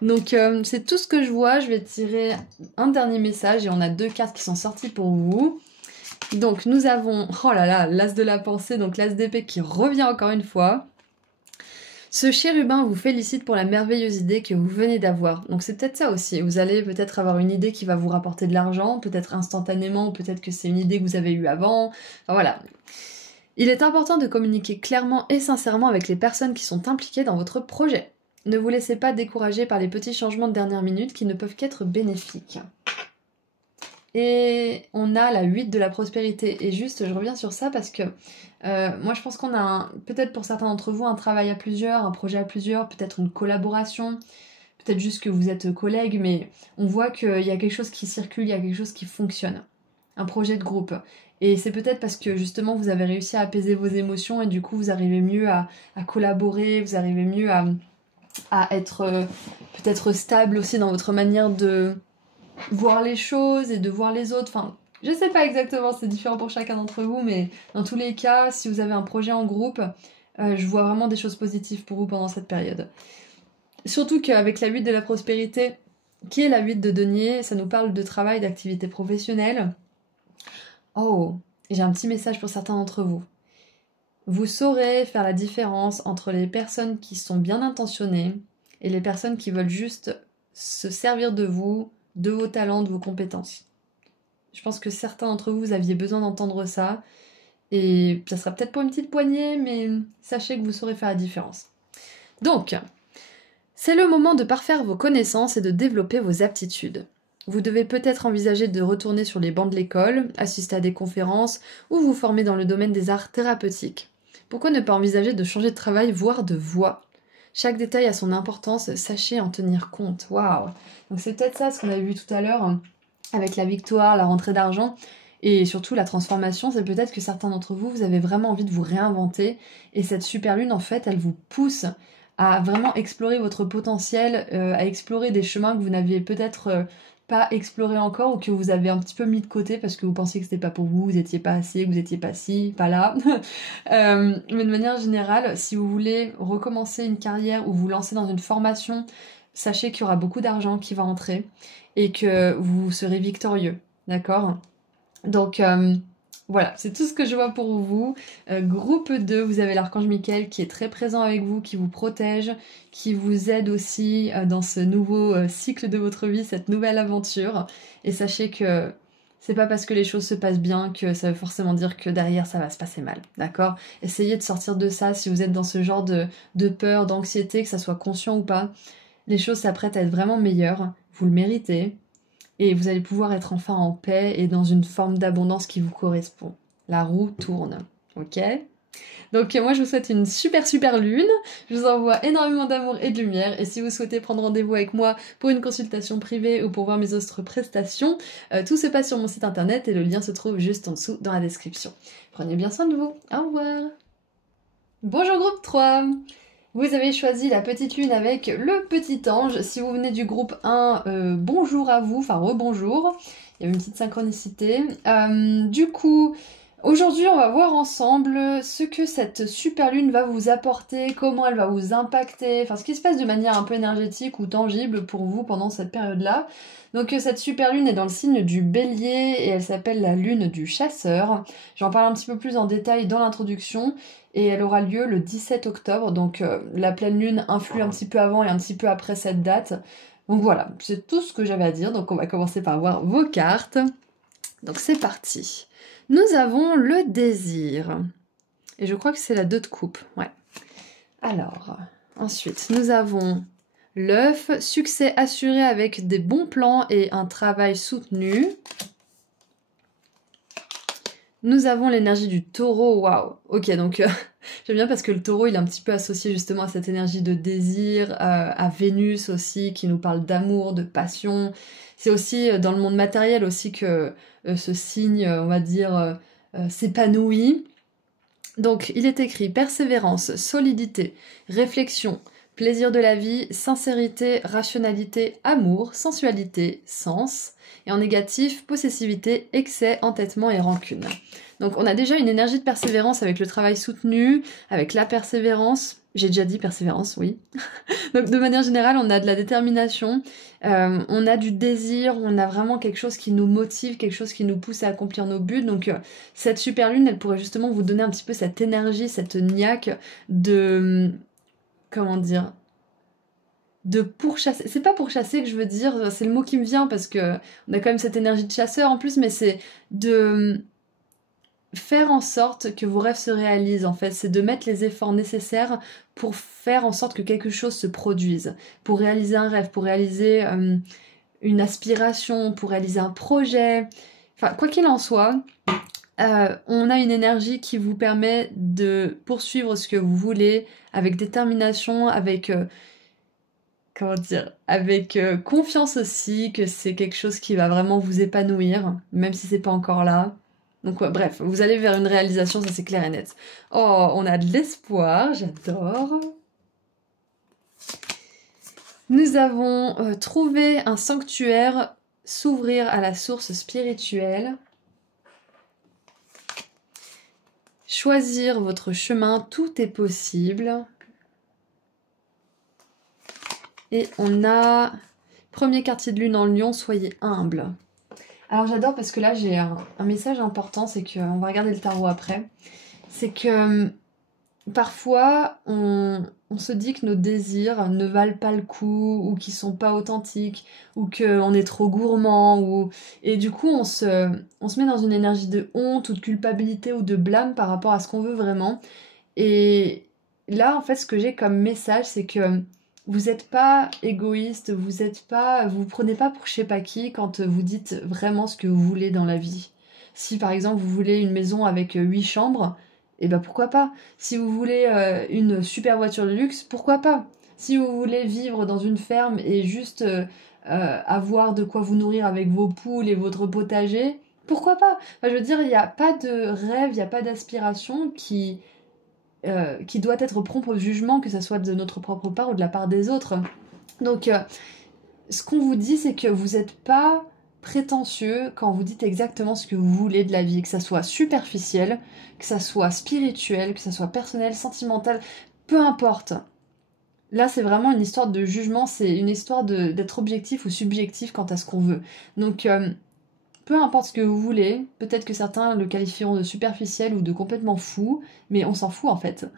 Donc c'est tout ce que je vois, je vais tirer un dernier message et on a 2 cartes qui sont sorties pour vous. Donc nous avons, oh là là, l'as de la pensée, donc l'as d'épée qui revient encore une fois. Ce chérubin vous félicite pour la merveilleuse idée que vous venez d'avoir. Donc c'est peut-être ça aussi. Vous allez peut-être avoir une idée qui va vous rapporter de l'argent, peut-être instantanément, ou peut-être que c'est une idée que vous avez eue avant. Enfin voilà. Il est important de communiquer clairement et sincèrement avec les personnes qui sont impliquées dans votre projet. Ne vous laissez pas décourager par les petits changements de dernière minute qui ne peuvent qu'être bénéfiques. Et on a la 8 de la prospérité. Et juste, je reviens sur ça parce que moi je pense qu'on a peut-être pour certains d'entre vous un travail à plusieurs, un projet à plusieurs, peut-être une collaboration, peut-être juste que vous êtes collègues, mais on voit qu'il y a quelque chose qui circule, il y a quelque chose qui fonctionne. Un projet de groupe. Et c'est peut-être parce que justement vous avez réussi à apaiser vos émotions et du coup vous arrivez mieux à collaborer, vous arrivez mieux à être peut-être stable aussi dans votre manière de voir les choses et de voir les autres. Enfin, je sais pas exactement, c'est différent pour chacun d'entre vous, mais dans tous les cas, si vous avez un projet en groupe, je vois vraiment des choses positives pour vous pendant cette période. Surtout qu'avec la 8 de la prospérité, qui est la 8 de denier, ça nous parle de travail, d'activité professionnelle. Oh, j'ai un petit message pour certains d'entre vous. Vous saurez faire la différence entre les personnes qui sont bien intentionnées et les personnes qui veulent juste se servir de vous, de vos talents, de vos compétences. Je pense que certains d'entre vous, vous aviez besoin d'entendre ça. Et ça sera peut-être pour une petite poignée, mais sachez que vous saurez faire la différence. Donc, c'est le moment de parfaire vos connaissances et de développer vos aptitudes. Vous devez peut-être envisager de retourner sur les bancs de l'école, assister à des conférences ou vous former dans le domaine des arts thérapeutiques. Pourquoi ne pas envisager de changer de travail, voire de voie ? Chaque détail a son importance, sachez en tenir compte. Waouh! Donc c'est peut-être ça ce qu'on avait vu tout à l'heure avec la victoire, la rentrée d'argent et surtout la transformation. C'est peut-être que certains d'entre vous, vous avez vraiment envie de vous réinventer et cette super lune en fait, elle vous pousse à vraiment explorer votre potentiel, à explorer des chemins que vous n'aviez peut-être pas exploré encore ou que vous avez un petit peu mis de côté parce que vous pensiez que c'était pas pour vous, vous étiez pas assez, vous étiez pas ci, pas là. Mais de manière générale, si vous voulez recommencer une carrière ou vous lancer dans une formation, sachez qu'il y aura beaucoup d'argent qui va entrer et que vous serez victorieux, d'accord? Donc voilà, c'est tout ce que je vois pour vous. Groupe 2, vous avez l'archange Michael qui est très présent avec vous, qui vous protège, qui vous aide aussi dans ce nouveau cycle de votre vie, cette nouvelle aventure. Et sachez que c'est pas parce que les choses se passent bien que ça veut forcément dire que derrière ça va se passer mal, d'accord? Essayez de sortir de ça si vous êtes dans ce genre de peur, d'anxiété, que ça soit conscient ou pas. Les choses s'apprêtent à être vraiment meilleures, vous le méritez. Et vous allez pouvoir être enfin en paix et dans une forme d'abondance qui vous correspond. La roue tourne, ok? Donc moi je vous souhaite une super lune, je vous envoie énormément d'amour et de lumière et si vous souhaitez prendre rendez-vous avec moi pour une consultation privée ou pour voir mes autres prestations, tout se passe sur mon site internet et le lien se trouve juste en dessous dans la description. Prenez bien soin de vous, au revoir! Bonjour groupe 3! Vous avez choisi la petite lune avec le petit ange. Si vous venez du groupe 1, bonjour à vous, enfin rebonjour. Il y a une petite synchronicité. Du coup, aujourd'hui, on va voir ensemble ce que cette super lune va vous apporter, comment elle va vous impacter, enfin ce qui se passe de manière un peu énergétique ou tangible pour vous pendant cette période-là. Donc cette super lune est dans le signe du bélier et elle s'appelle la lune du chasseur. J'en parle un petit peu plus en détail dans l'introduction et elle aura lieu le 17 octobre, donc la pleine lune influe un petit peu avant et un petit peu après cette date. Donc voilà, c'est tout ce que j'avais à dire, donc on va commencer par voir vos cartes. Donc c'est parti. Nous avons le désir. Et je crois que c'est la 2 de coupe, ouais. Alors, ensuite, nous avons l'œuf, succès assuré avec des bons plans et un travail soutenu. Nous avons l'énergie du taureau, waouh. Ok, donc j'aime bien parce que le taureau, il est un petit peu associé justement à cette énergie de désir, à Vénus aussi, qui nous parle d'amour, de passion. C'est aussi dans le monde matériel aussi que ce signe, on va dire, s'épanouit. Donc, il est écrit persévérance, solidité, réflexion, plaisir de la vie, sincérité, rationalité, amour, sensualité, sens. Et en négatif, possessivité, excès, entêtement et rancune. Donc on a déjà une énergie de persévérance avec le travail soutenu, avec la persévérance. J'ai déjà dit persévérance, oui. Donc de manière générale, on a de la détermination, on a du désir, on a vraiment quelque chose qui nous motive, quelque chose qui nous pousse à accomplir nos buts. Donc cette super lune, elle pourrait justement vous donner un petit peu cette énergie, cette niaque de... Comment dire, de pourchasser. C'est pas pourchasser que je veux dire, c'est le mot qui me vient parce que on a quand même cette énergie de chasseur en plus, mais c'est de faire en sorte que vos rêves se réalisent en fait, c'est de mettre les efforts nécessaires pour faire en sorte que quelque chose se produise, pour réaliser un rêve, pour réaliser une aspiration, pour réaliser un projet. Enfin, quoi qu'il en soit, on a une énergie qui vous permet de poursuivre ce que vous voulez avec détermination, avec comment dire, avec confiance aussi que c'est quelque chose qui va vraiment vous épanouir, même si c'est pas encore là. Donc ouais, bref, vous allez vers une réalisation, ça c'est clair et net. Oh, on a de l'espoir, j'adore. Nous avons trouvé un sanctuaire, s'ouvrir à la source spirituelle. Choisir votre chemin, tout est possible. Et on a premier quartier de lune en Lion, soyez humble. Alors j'adore parce que là j'ai un message important, c'est que, on va regarder le tarot après, c'est que parfois on se dit que nos désirs ne valent pas le coup, ou qu'ils sont pas authentiques, ou qu'on est trop gourmand, et du coup on se met dans une énergie de honte, ou de culpabilité, ou de blâme par rapport à ce qu'on veut vraiment. Et là en fait ce que j'ai comme message, c'est que vous n'êtes pas égoïste, vous prenez pas pour je sais pas qui quand vous dites vraiment ce que vous voulez dans la vie. Si par exemple vous voulez une maison avec 8 chambres, et ben pourquoi pas. Si vous voulez une super voiture de luxe, pourquoi pas. Si vous voulez vivre dans une ferme et juste avoir de quoi vous nourrir avec vos poules et votre potager, pourquoi pas. Enfin, je veux dire, il n'y a pas de rêve, il n'y a pas d'aspiration qui doit être prompt au jugement, que ce soit de notre propre part ou de la part des autres. Donc, ce qu'on vous dit, c'est que vous n'êtes pas prétentieux quand vous dites exactement ce que vous voulez de la vie, que ça soit superficiel, que ça soit spirituel, que ça soit personnel, sentimental, peu importe. Là, c'est vraiment une histoire de jugement, c'est une histoire d'être objectif ou subjectif quant à ce qu'on veut. Donc, peu importe ce que vous voulez, peut-être que certains le qualifieront de superficiel ou de complètement fou, mais on s'en fout en fait.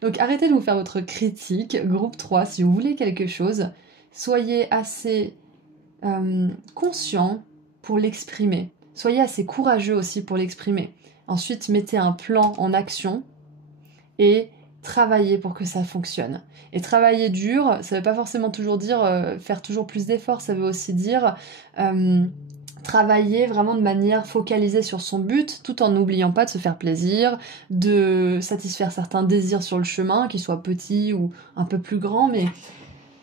Donc arrêtez de vous faire votre critique, groupe 3, si vous voulez quelque chose, soyez assez conscient pour l'exprimer. Soyez assez courageux aussi pour l'exprimer. Ensuite, mettez un plan en action et travaillez pour que ça fonctionne. Et travailler dur, ça ne veut pas forcément toujours dire faire toujours plus d'efforts, ça veut aussi dire travailler vraiment de manière focalisée sur son but, tout en n'oubliant pas de se faire plaisir, de satisfaire certains désirs sur le chemin, qu'ils soient petits ou un peu plus grands, mais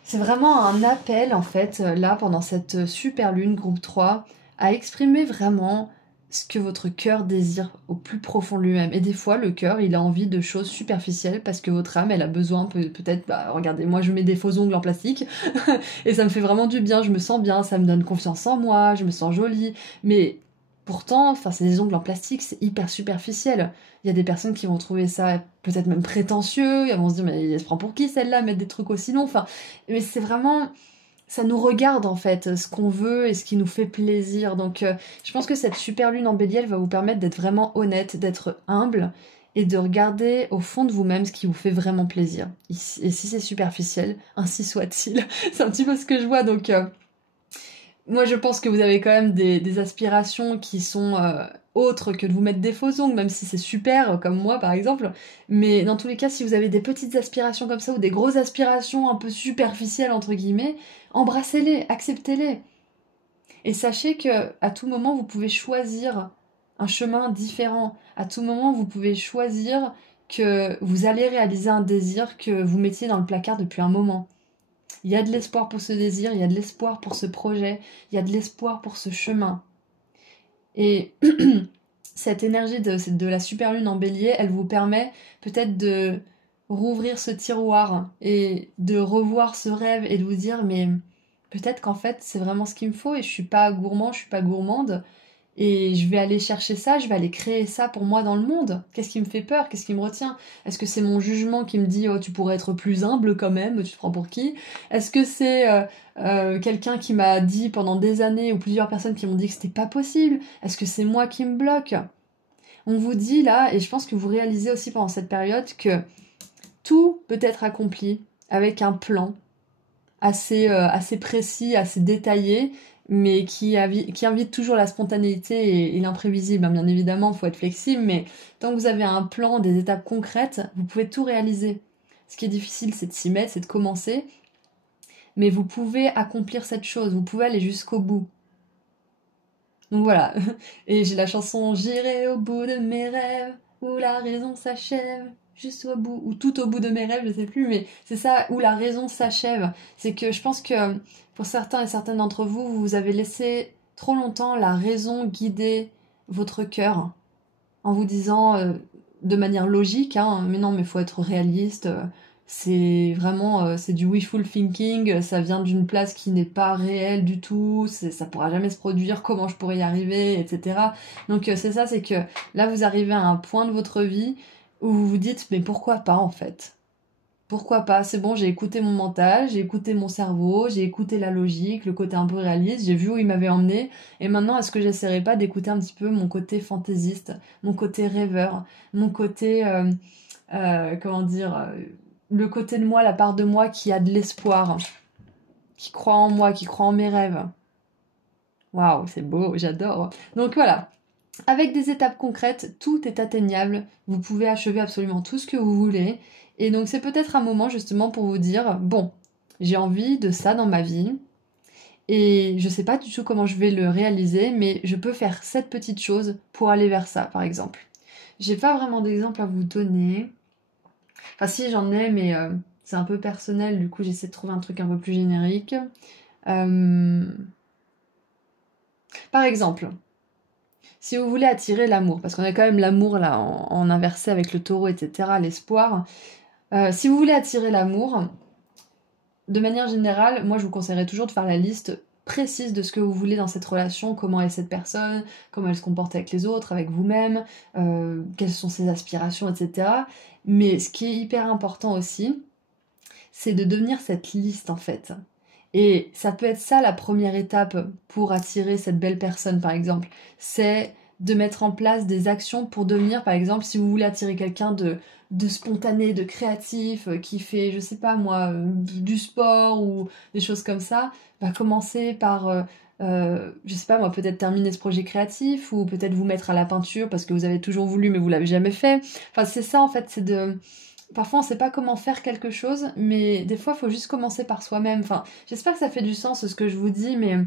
c'est vraiment un appel en fait, là, pendant cette super lune, groupe 3, à exprimer vraiment ce que votre cœur désire au plus profond de lui-même. Et des fois, le cœur, il a envie de choses superficielles parce que votre âme, elle a besoin peut-être, bah, regardez, moi je mets des faux ongles en plastique et ça me fait vraiment du bien, je me sens bien, ça me donne confiance en moi, je me sens jolie. Mais pourtant, enfin, c'est des ongles en plastique, c'est hyper superficiel. Il y a des personnes qui vont trouver ça peut-être même prétentieux, elles vont se dire, mais elle se prend pour qui celle-là, mettre des trucs aussi longs, enfin, mais c'est vraiment... Ça nous regarde en fait, ce qu'on veut et ce qui nous fait plaisir. Donc je pense que cette super lune en bélier, elle va vous permettre d'être vraiment honnête, d'être humble et de regarder au fond de vous-même ce qui vous fait vraiment plaisir. Et si c'est superficiel, ainsi soit-il. C'est un petit peu ce que je vois. Donc moi je pense que vous avez quand même des aspirations qui sont autres que de vous mettre des faux ongles, même si c'est super, comme moi par exemple. Mais dans tous les cas, si vous avez des petites aspirations comme ça ou des grosses aspirations un peu superficielles entre guillemets, embrassez-les, acceptez-les. Et sachez que à tout moment, vous pouvez choisir un chemin différent. À tout moment, vous pouvez choisir que vous allez réaliser un désir que vous mettiez dans le placard depuis un moment. Il y a de l'espoir pour ce désir, il y a de l'espoir pour ce projet, il y a de l'espoir pour ce chemin. Et cette énergie de la super lune en bélier, elle vous permet peut-être de rouvrir ce tiroir et de revoir ce rêve et de vous dire mais peut-être qu'en fait c'est vraiment ce qu'il me faut et je suis pas gourmand, je suis pas gourmande et je vais aller chercher ça, je vais aller créer ça pour moi dans le monde. Qu'est-ce qui me fait peur? Qu'est-ce qui me retient? Est-ce que c'est mon jugement qui me dit oh tu pourrais être plus humble quand même, tu te prends pour qui? Est-ce que c'est quelqu'un qui m'a dit pendant des années ou plusieurs personnes qui m'ont dit que c'était pas possible? Est-ce que c'est moi qui me bloque? On vous dit là, et je pense que vous réalisez aussi pendant cette période que tout peut être accompli avec un plan assez précis, assez détaillé, mais qui invite toujours la spontanéité et l'imprévisible. Hein, bien évidemment, il faut être flexible, mais tant que vous avez un plan, des étapes concrètes, vous pouvez tout réaliser. Ce qui est difficile, c'est de s'y mettre, c'est de commencer, mais vous pouvez accomplir cette chose, vous pouvez aller jusqu'au bout. Donc voilà, et j'ai la chanson J'irai au bout de mes rêves, où la raison s'achève, juste au bout, ou tout au bout de mes rêves, je sais plus, mais c'est ça, où la raison s'achève. C'est que je pense que pour certains et certaines d'entre vous, vous avez laissé trop longtemps la raison guider votre cœur, en vous disant de manière logique, hein, mais non, mais faut être réaliste, c'est vraiment c'est du wishful thinking, ça vient d'une place qui n'est pas réelle du tout, ça pourra jamais se produire, comment je pourrais y arriver, etc. Donc c'est ça, c'est que là vous arrivez à un point de votre vie où vous vous dites mais pourquoi pas en fait? Pourquoi pas? C'est bon, j'ai écouté mon mental, j'ai écouté mon cerveau, j'ai écouté la logique, le côté un peu réaliste, j'ai vu où il m'avait emmené, et maintenant est-ce que j'essaierai pas d'écouter un petit peu mon côté fantaisiste, mon côté rêveur, mon côté comment dire, le côté de moi, la part de moi qui a de l'espoir, qui croit en moi, qui croit en mes rêves. Waouh, c'est beau, j'adore. Donc voilà, avec des étapes concrètes, tout est atteignable. Vous pouvez achever absolument tout ce que vous voulez. Et donc c'est peut-être un moment justement pour vous dire, bon, j'ai envie de ça dans ma vie. Et je sais pas du tout comment je vais le réaliser, mais je peux faire cette petite chose pour aller vers ça, par exemple. J'ai pas vraiment d'exemple à vous donner. Enfin si, j'en ai, mais c'est un peu personnel, du coup j'essaie de trouver un truc un peu plus générique. Euh, Par exemple, si vous voulez attirer l'amour, parce qu'on a quand même l'amour là en inversé avec le taureau, etc., l'espoir. Si vous voulez attirer l'amour, de manière générale, moi je vous conseillerais toujours de faire la liste précise de ce que vous voulez dans cette relation, comment est cette personne, comment elle se comporte avec les autres, avec vous-même, quelles sont ses aspirations, etc. Mais ce qui est hyper important aussi, c'est de devenir cette liste en fait. Et ça peut être ça la première étape pour attirer cette belle personne par exemple. C'est de mettre en place des actions pour devenir, par exemple, si vous voulez attirer quelqu'un de spontané, de créatif, qui fait, je sais pas moi, du sport ou des choses comme ça, va commencer par, je sais pas moi, peut-être terminer ce projet créatif ou peut-être vous mettre à la peinture parce que vous avez toujours voulu mais vous l'avez jamais fait. Enfin, c'est ça en fait, c'est de parfois, on sait pas comment faire quelque chose, mais des fois, il faut juste commencer par soi-même. Enfin, j'espère que ça fait du sens ce que je vous dis, mais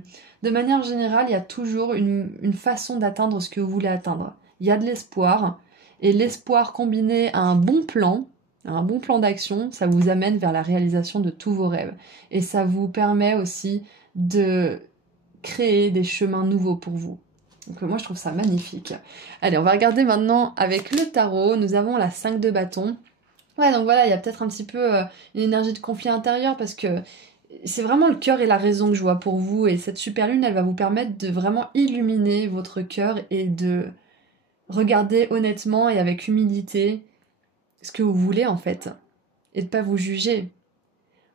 de manière générale, il y a toujours une façon d'atteindre ce que vous voulez atteindre. Il y a de l'espoir, et l'espoir combiné à un bon plan d'action, ça vous amène vers la réalisation de tous vos rêves. Et ça vous permet aussi de créer des chemins nouveaux pour vous. Donc moi, je trouve ça magnifique. Allez, on va regarder maintenant avec le tarot. Nous avons la 5 de bâton. Ouais, donc voilà, il y a peut-être un petit peu une énergie de conflit intérieur parce que c'est vraiment le cœur et la raison que je vois pour vous. Et cette super lune, elle va vous permettre de vraiment illuminer votre cœur et de regarder honnêtement et avec humilité ce que vous voulez en fait. Et de pas vous juger.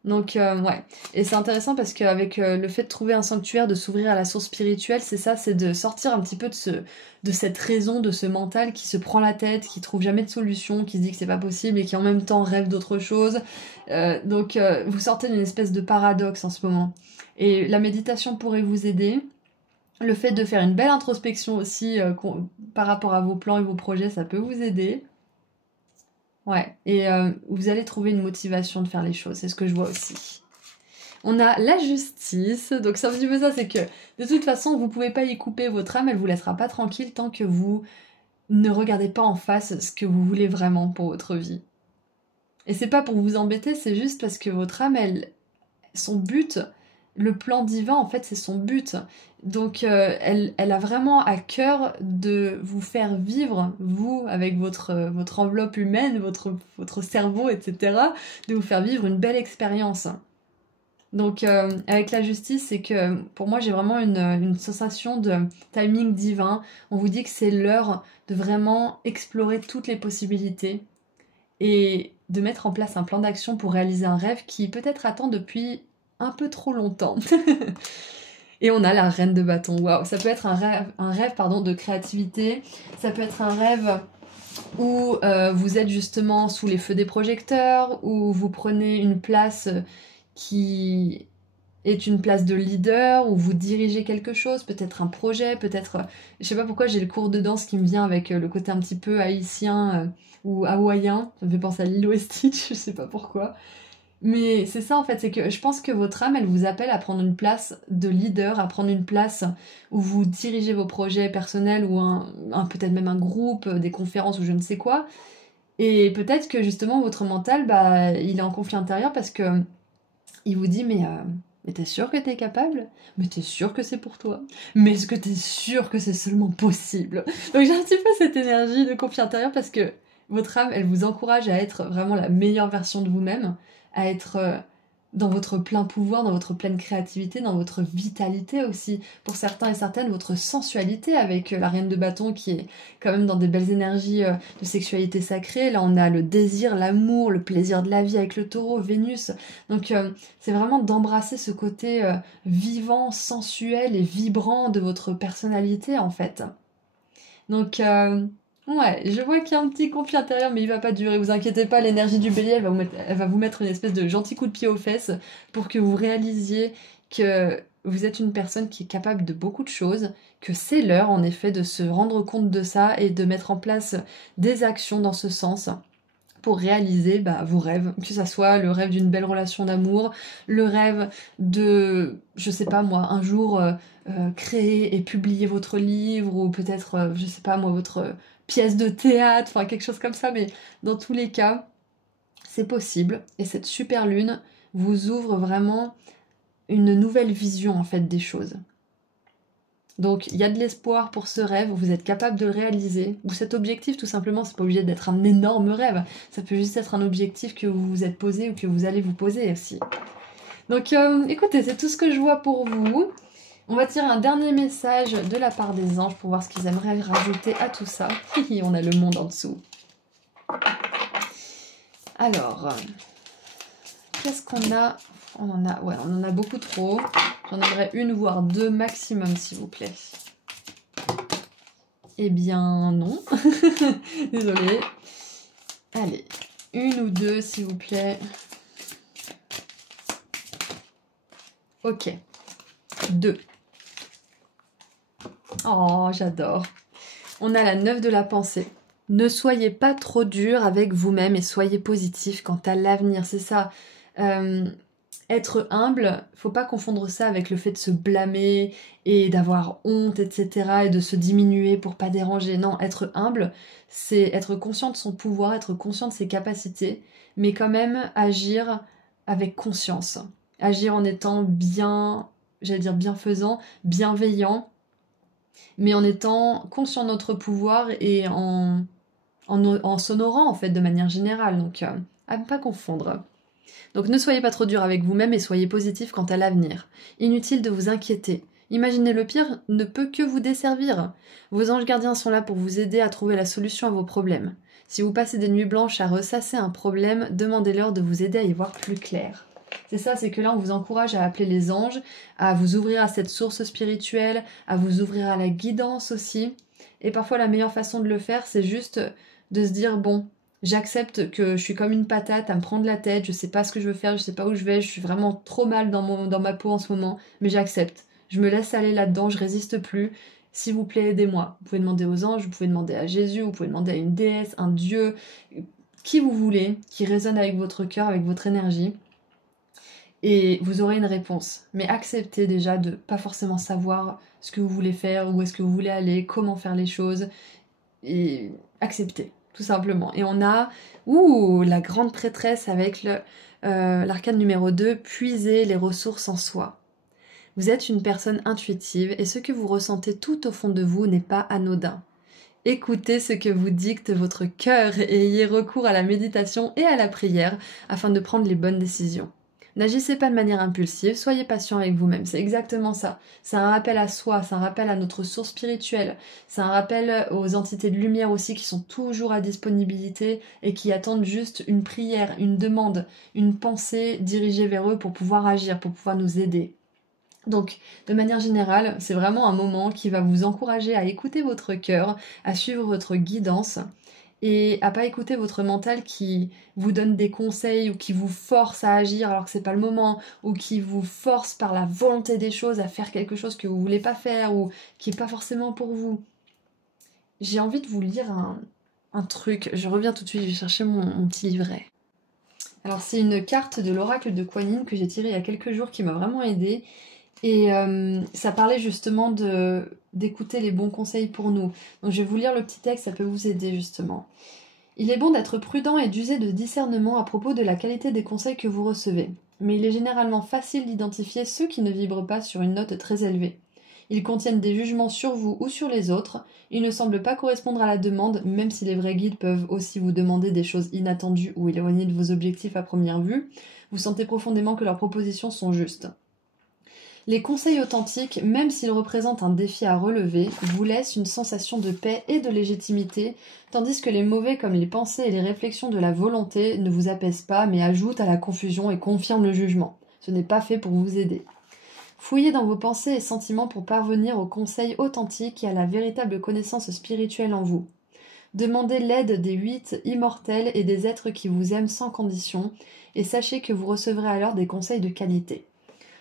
Donc ouais, et c'est intéressant parce qu'avec le fait de trouver un sanctuaire, de s'ouvrir à la source spirituelle, c'est ça, c'est de sortir un petit peu de cette raison, de ce mental qui se prend la tête, qui trouve jamais de solution, qui se dit que c'est pas possible et qui en même temps rêve d'autre chose. Donc vous sortez d'une espèce de paradoxe en ce moment. Et la méditation pourrait vous aider. Le fait de faire une belle introspection aussi par rapport à vos plans et vos projets, ça peut vous aider. Ouais, et vous allez trouver une motivation de faire les choses, c'est ce que je vois aussi. On a la justice, donc ça veut dire ça, c'est que de toute façon, vous pouvez pas y couper votre âme, elle vous laissera pas tranquille tant que vous ne regardez pas en face ce que vous voulez vraiment pour votre vie. Et c'est pas pour vous embêter, c'est juste parce que votre âme, son but, le plan divin, en fait, c'est son but. Donc, elle a vraiment à cœur de vous faire vivre, vous, avec votre enveloppe humaine, votre cerveau, etc., de vous faire vivre une belle expérience. Donc, avec la justice, c'est que pour moi, j'ai vraiment une sensation de timing divin. On vous dit que c'est l'heure de vraiment explorer toutes les possibilités et de mettre en place un plan d'action pour réaliser un rêve qui peut-être attend depuis un peu trop longtemps. Et on a la reine de bâton. Waouh, ça peut être un rêve pardon, de créativité. Ça peut être un rêve où vous êtes justement sous les feux des projecteurs, où vous prenez une place qui est une place de leader, où vous dirigez quelque chose, peut-être un projet, peut-être... je sais pas pourquoi j'ai le cours de danse qui me vient avec le côté un petit peu haïtien ou hawaïen. Ça me fait penser à Lilo et Stitch, je sais pas pourquoi. Mais c'est ça en fait, c'est que je pense que votre âme, elle vous appelle à prendre une place de leader, à prendre une place où vous dirigez vos projets personnels ou peut-être même un groupe, des conférences ou je ne sais quoi. Et peut-être que justement votre mental, bah, il est en conflit intérieur parce que il vous dit mais t'es sûr que t'es capable? Mais t'es sûr que c'est pour toi? Mais est-ce que t'es sûr que c'est seulement possible? Donc j'ai un petit peu cette énergie de conflit intérieur parce que votre âme, elle vous encourage à être vraiment la meilleure version de vous-même, à être dans votre plein pouvoir, dans votre pleine créativité, dans votre vitalité aussi. Pour certains et certaines, votre sensualité avec la reine de bâton qui est quand même dans des belles énergies de sexualité sacrée. Là, on a le désir, l'amour, le plaisir de la vie avec le taureau, Vénus. Donc, c'est vraiment d'embrasser ce côté vivant, sensuel et vibrant de votre personnalité, en fait. Donc, ouais, je vois qu'il y a un petit conflit intérieur, mais il va pas durer. Vous inquiétez pas, l'énergie du bélier, elle va vous mettre une espèce de gentil coup de pied aux fesses pour que vous réalisiez que vous êtes une personne qui est capable de beaucoup de choses, que c'est l'heure, en effet, de se rendre compte de ça et de mettre en place des actions dans ce sens pour réaliser vos rêves, que ça soit le rêve d'une belle relation d'amour, le rêve de, je sais pas moi, un jour créer et publier votre livre, ou peut-être, je sais pas moi, votre pièce de théâtre, enfin quelque chose comme ça, mais dans tous les cas, c'est possible, et cette super lune vous ouvre vraiment une nouvelle vision en fait des choses. Donc il y a de l'espoir pour ce rêve, vous êtes capable de le réaliser, ou cet objectif tout simplement, c'est pas obligé d'être un énorme rêve, ça peut juste être un objectif que vous vous êtes posé ou que vous allez vous poser aussi. Donc écoutez, c'est tout ce que je vois pour vous. On va tirer un dernier message de la part des anges pour voir ce qu'ils aimeraient rajouter à tout ça. On a le monde en dessous. Alors, qu'est-ce qu'on a? On en a beaucoup trop. J'en aimerais une, voire deux maximum, s'il vous plaît. Eh bien, non. Désolée. Allez, une ou deux, s'il vous plaît. Ok. 2. Oh, j'adore. On a la 9 de la pensée. Ne soyez pas trop dur avec vous-même et soyez positif quant à l'avenir. C'est ça. Être humble, faut pas confondre ça avec le fait de se blâmer et d'avoir honte, etc. et de se diminuer pour pas déranger. Non, être humble, c'est être conscient de son pouvoir, être conscient de ses capacités, mais quand même agir avec conscience. Agir en étant bien, j'allais dire bienfaisant, bienveillant, mais en étant conscient de notre pouvoir et en s'honorant en fait de manière générale. Donc, à ne pas confondre. Donc ne soyez pas trop dur avec vous-même et soyez positif quant à l'avenir. Inutile de vous inquiéter. Imaginer le pire ne peut que vous desservir. Vos anges gardiens sont là pour vous aider à trouver la solution à vos problèmes. Si vous passez des nuits blanches à ressasser un problème, demandez-leur de vous aider à y voir plus clair. C'est ça, c'est que là on vous encourage à appeler les anges, à vous ouvrir à cette source spirituelle, à vous ouvrir à la guidance aussi. Et parfois la meilleure façon de le faire, c'est juste de se dire bon, j'accepte que je suis comme une patate à me prendre la tête, je sais pas ce que je veux faire, je sais pas où je vais, je suis vraiment trop mal dans ma peau en ce moment, mais j'accepte. Je me laisse aller là-dedans, je résiste plus. S'il vous plaît, aidez-moi. Vous pouvez demander aux anges, vous pouvez demander à Jésus, vous pouvez demander à une déesse, un dieu, qui vous voulez, qui résonne avec votre cœur, avec votre énergie. Et vous aurez une réponse. Mais acceptez déjà de pas forcément savoir ce que vous voulez faire, où est-ce que vous voulez aller, comment faire les choses. Et acceptez, tout simplement. Et on a la grande prêtresse avec l'arcane numéro 2, puiser les ressources en soi. Vous êtes une personne intuitive et ce que vous ressentez tout au fond de vous n'est pas anodin. Écoutez ce que vous dicte votre cœur et ayez recours à la méditation et à la prière afin de prendre les bonnes décisions. N'agissez pas de manière impulsive, soyez patient avec vous-même, c'est exactement ça. C'est un rappel à soi, c'est un rappel à notre source spirituelle, c'est un rappel aux entités de lumière aussi qui sont toujours à disponibilité et qui attendent juste une prière, une demande, une pensée dirigée vers eux pour pouvoir agir, pour pouvoir nous aider. Donc, de manière générale, c'est vraiment un moment qui va vous encourager à écouter votre cœur, à suivre votre guidance et à pas écouter votre mental qui vous donne des conseils ou qui vous force à agir alors que c'est pas le moment ou qui vous force par la volonté des choses à faire quelque chose que vous voulez pas faire ou qui est pas forcément pour vous. J'ai envie de vous lire un truc, je reviens tout de suite, je vais chercher mon petit livret. Alors c'est une carte de l'oracle de Kuan Yin que j'ai tirée il y a quelques jours qui m'a vraiment aidée. Et ça parlait justement d'écouter les bons conseils pour nous. Donc je vais vous lire le petit texte, ça peut vous aider justement. Il est bon d'être prudent et d'user de discernement à propos de la qualité des conseils que vous recevez. Mais il est généralement facile d'identifier ceux qui ne vibrent pas sur une note très élevée. Ils contiennent des jugements sur vous ou sur les autres. Ils ne semblent pas correspondre à la demande, même si les vrais guides peuvent aussi vous demander des choses inattendues ou éloignées de vos objectifs à première vue. Vous sentez profondément que leurs propositions sont justes. Les conseils authentiques, même s'ils représentent un défi à relever, vous laissent une sensation de paix et de légitimité, tandis que les mauvais comme les pensées et les réflexions de la volonté ne vous apaisent pas mais ajoutent à la confusion et confirment le jugement. Ce n'est pas fait pour vous aider. Fouillez dans vos pensées et sentiments pour parvenir aux conseils authentiques et à la véritable connaissance spirituelle en vous. Demandez l'aide des 8 immortels et des êtres qui vous aiment sans condition, et sachez que vous recevrez alors des conseils de qualité.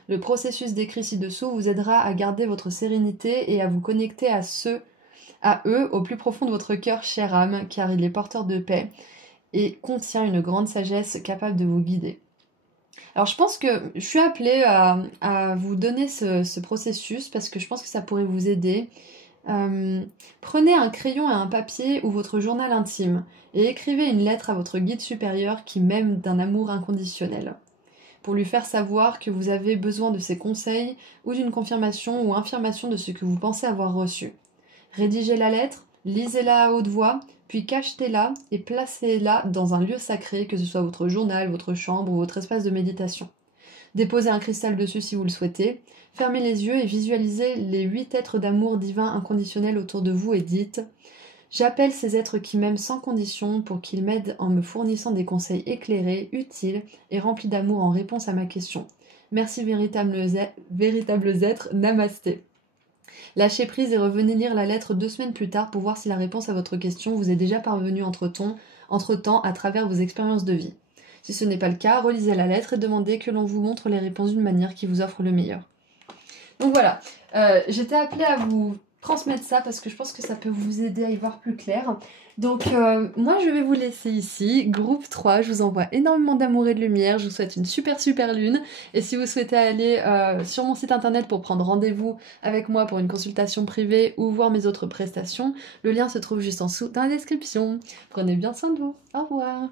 Le processus décrit ci-dessous vous aidera à garder votre sérénité et à vous connecter à eux au plus profond de votre cœur, chère âme, car il est porteur de paix et contient une grande sagesse capable de vous guider. Alors je pense que je suis appelée à vous donner ce processus parce que je pense que ça pourrait vous aider. Prenez un crayon et un papier ou votre journal intime et écrivez une lettre à votre guide supérieur qui m'aime d'un amour inconditionnel, pour lui faire savoir que vous avez besoin de ses conseils ou d'une confirmation ou infirmation de ce que vous pensez avoir reçu. Rédigez la lettre, lisez-la à haute voix, puis cachetez-la et placez-la dans un lieu sacré, que ce soit votre journal, votre chambre ou votre espace de méditation. Déposez un cristal dessus si vous le souhaitez. Fermez les yeux et visualisez les 8 êtres d'amour divin inconditionnel autour de vous et dites « J'appelle ces êtres qui m'aiment sans condition pour qu'ils m'aident en me fournissant des conseils éclairés, utiles et remplis d'amour en réponse à ma question. Merci véritables êtres, namasté. » Lâchez prise et revenez lire la lettre 2 semaines plus tard pour voir si la réponse à votre question vous est déjà parvenue entre-temps à travers vos expériences de vie. Si ce n'est pas le cas, relisez la lettre et demandez que l'on vous montre les réponses d'une manière qui vous offre le meilleur. Donc voilà, j'étais appelée à vous transmettre ça parce que je pense que ça peut vous aider à y voir plus clair. Donc moi je vais vous laisser ici, groupe 3, je vous envoie énormément d'amour et de lumière, je vous souhaite une super lune et si vous souhaitez aller sur mon site internet pour prendre rendez-vous avec moi pour une consultation privée ou voir mes autres prestations, le lien se trouve juste en dessous dans la description. Prenez bien soin de vous, au revoir.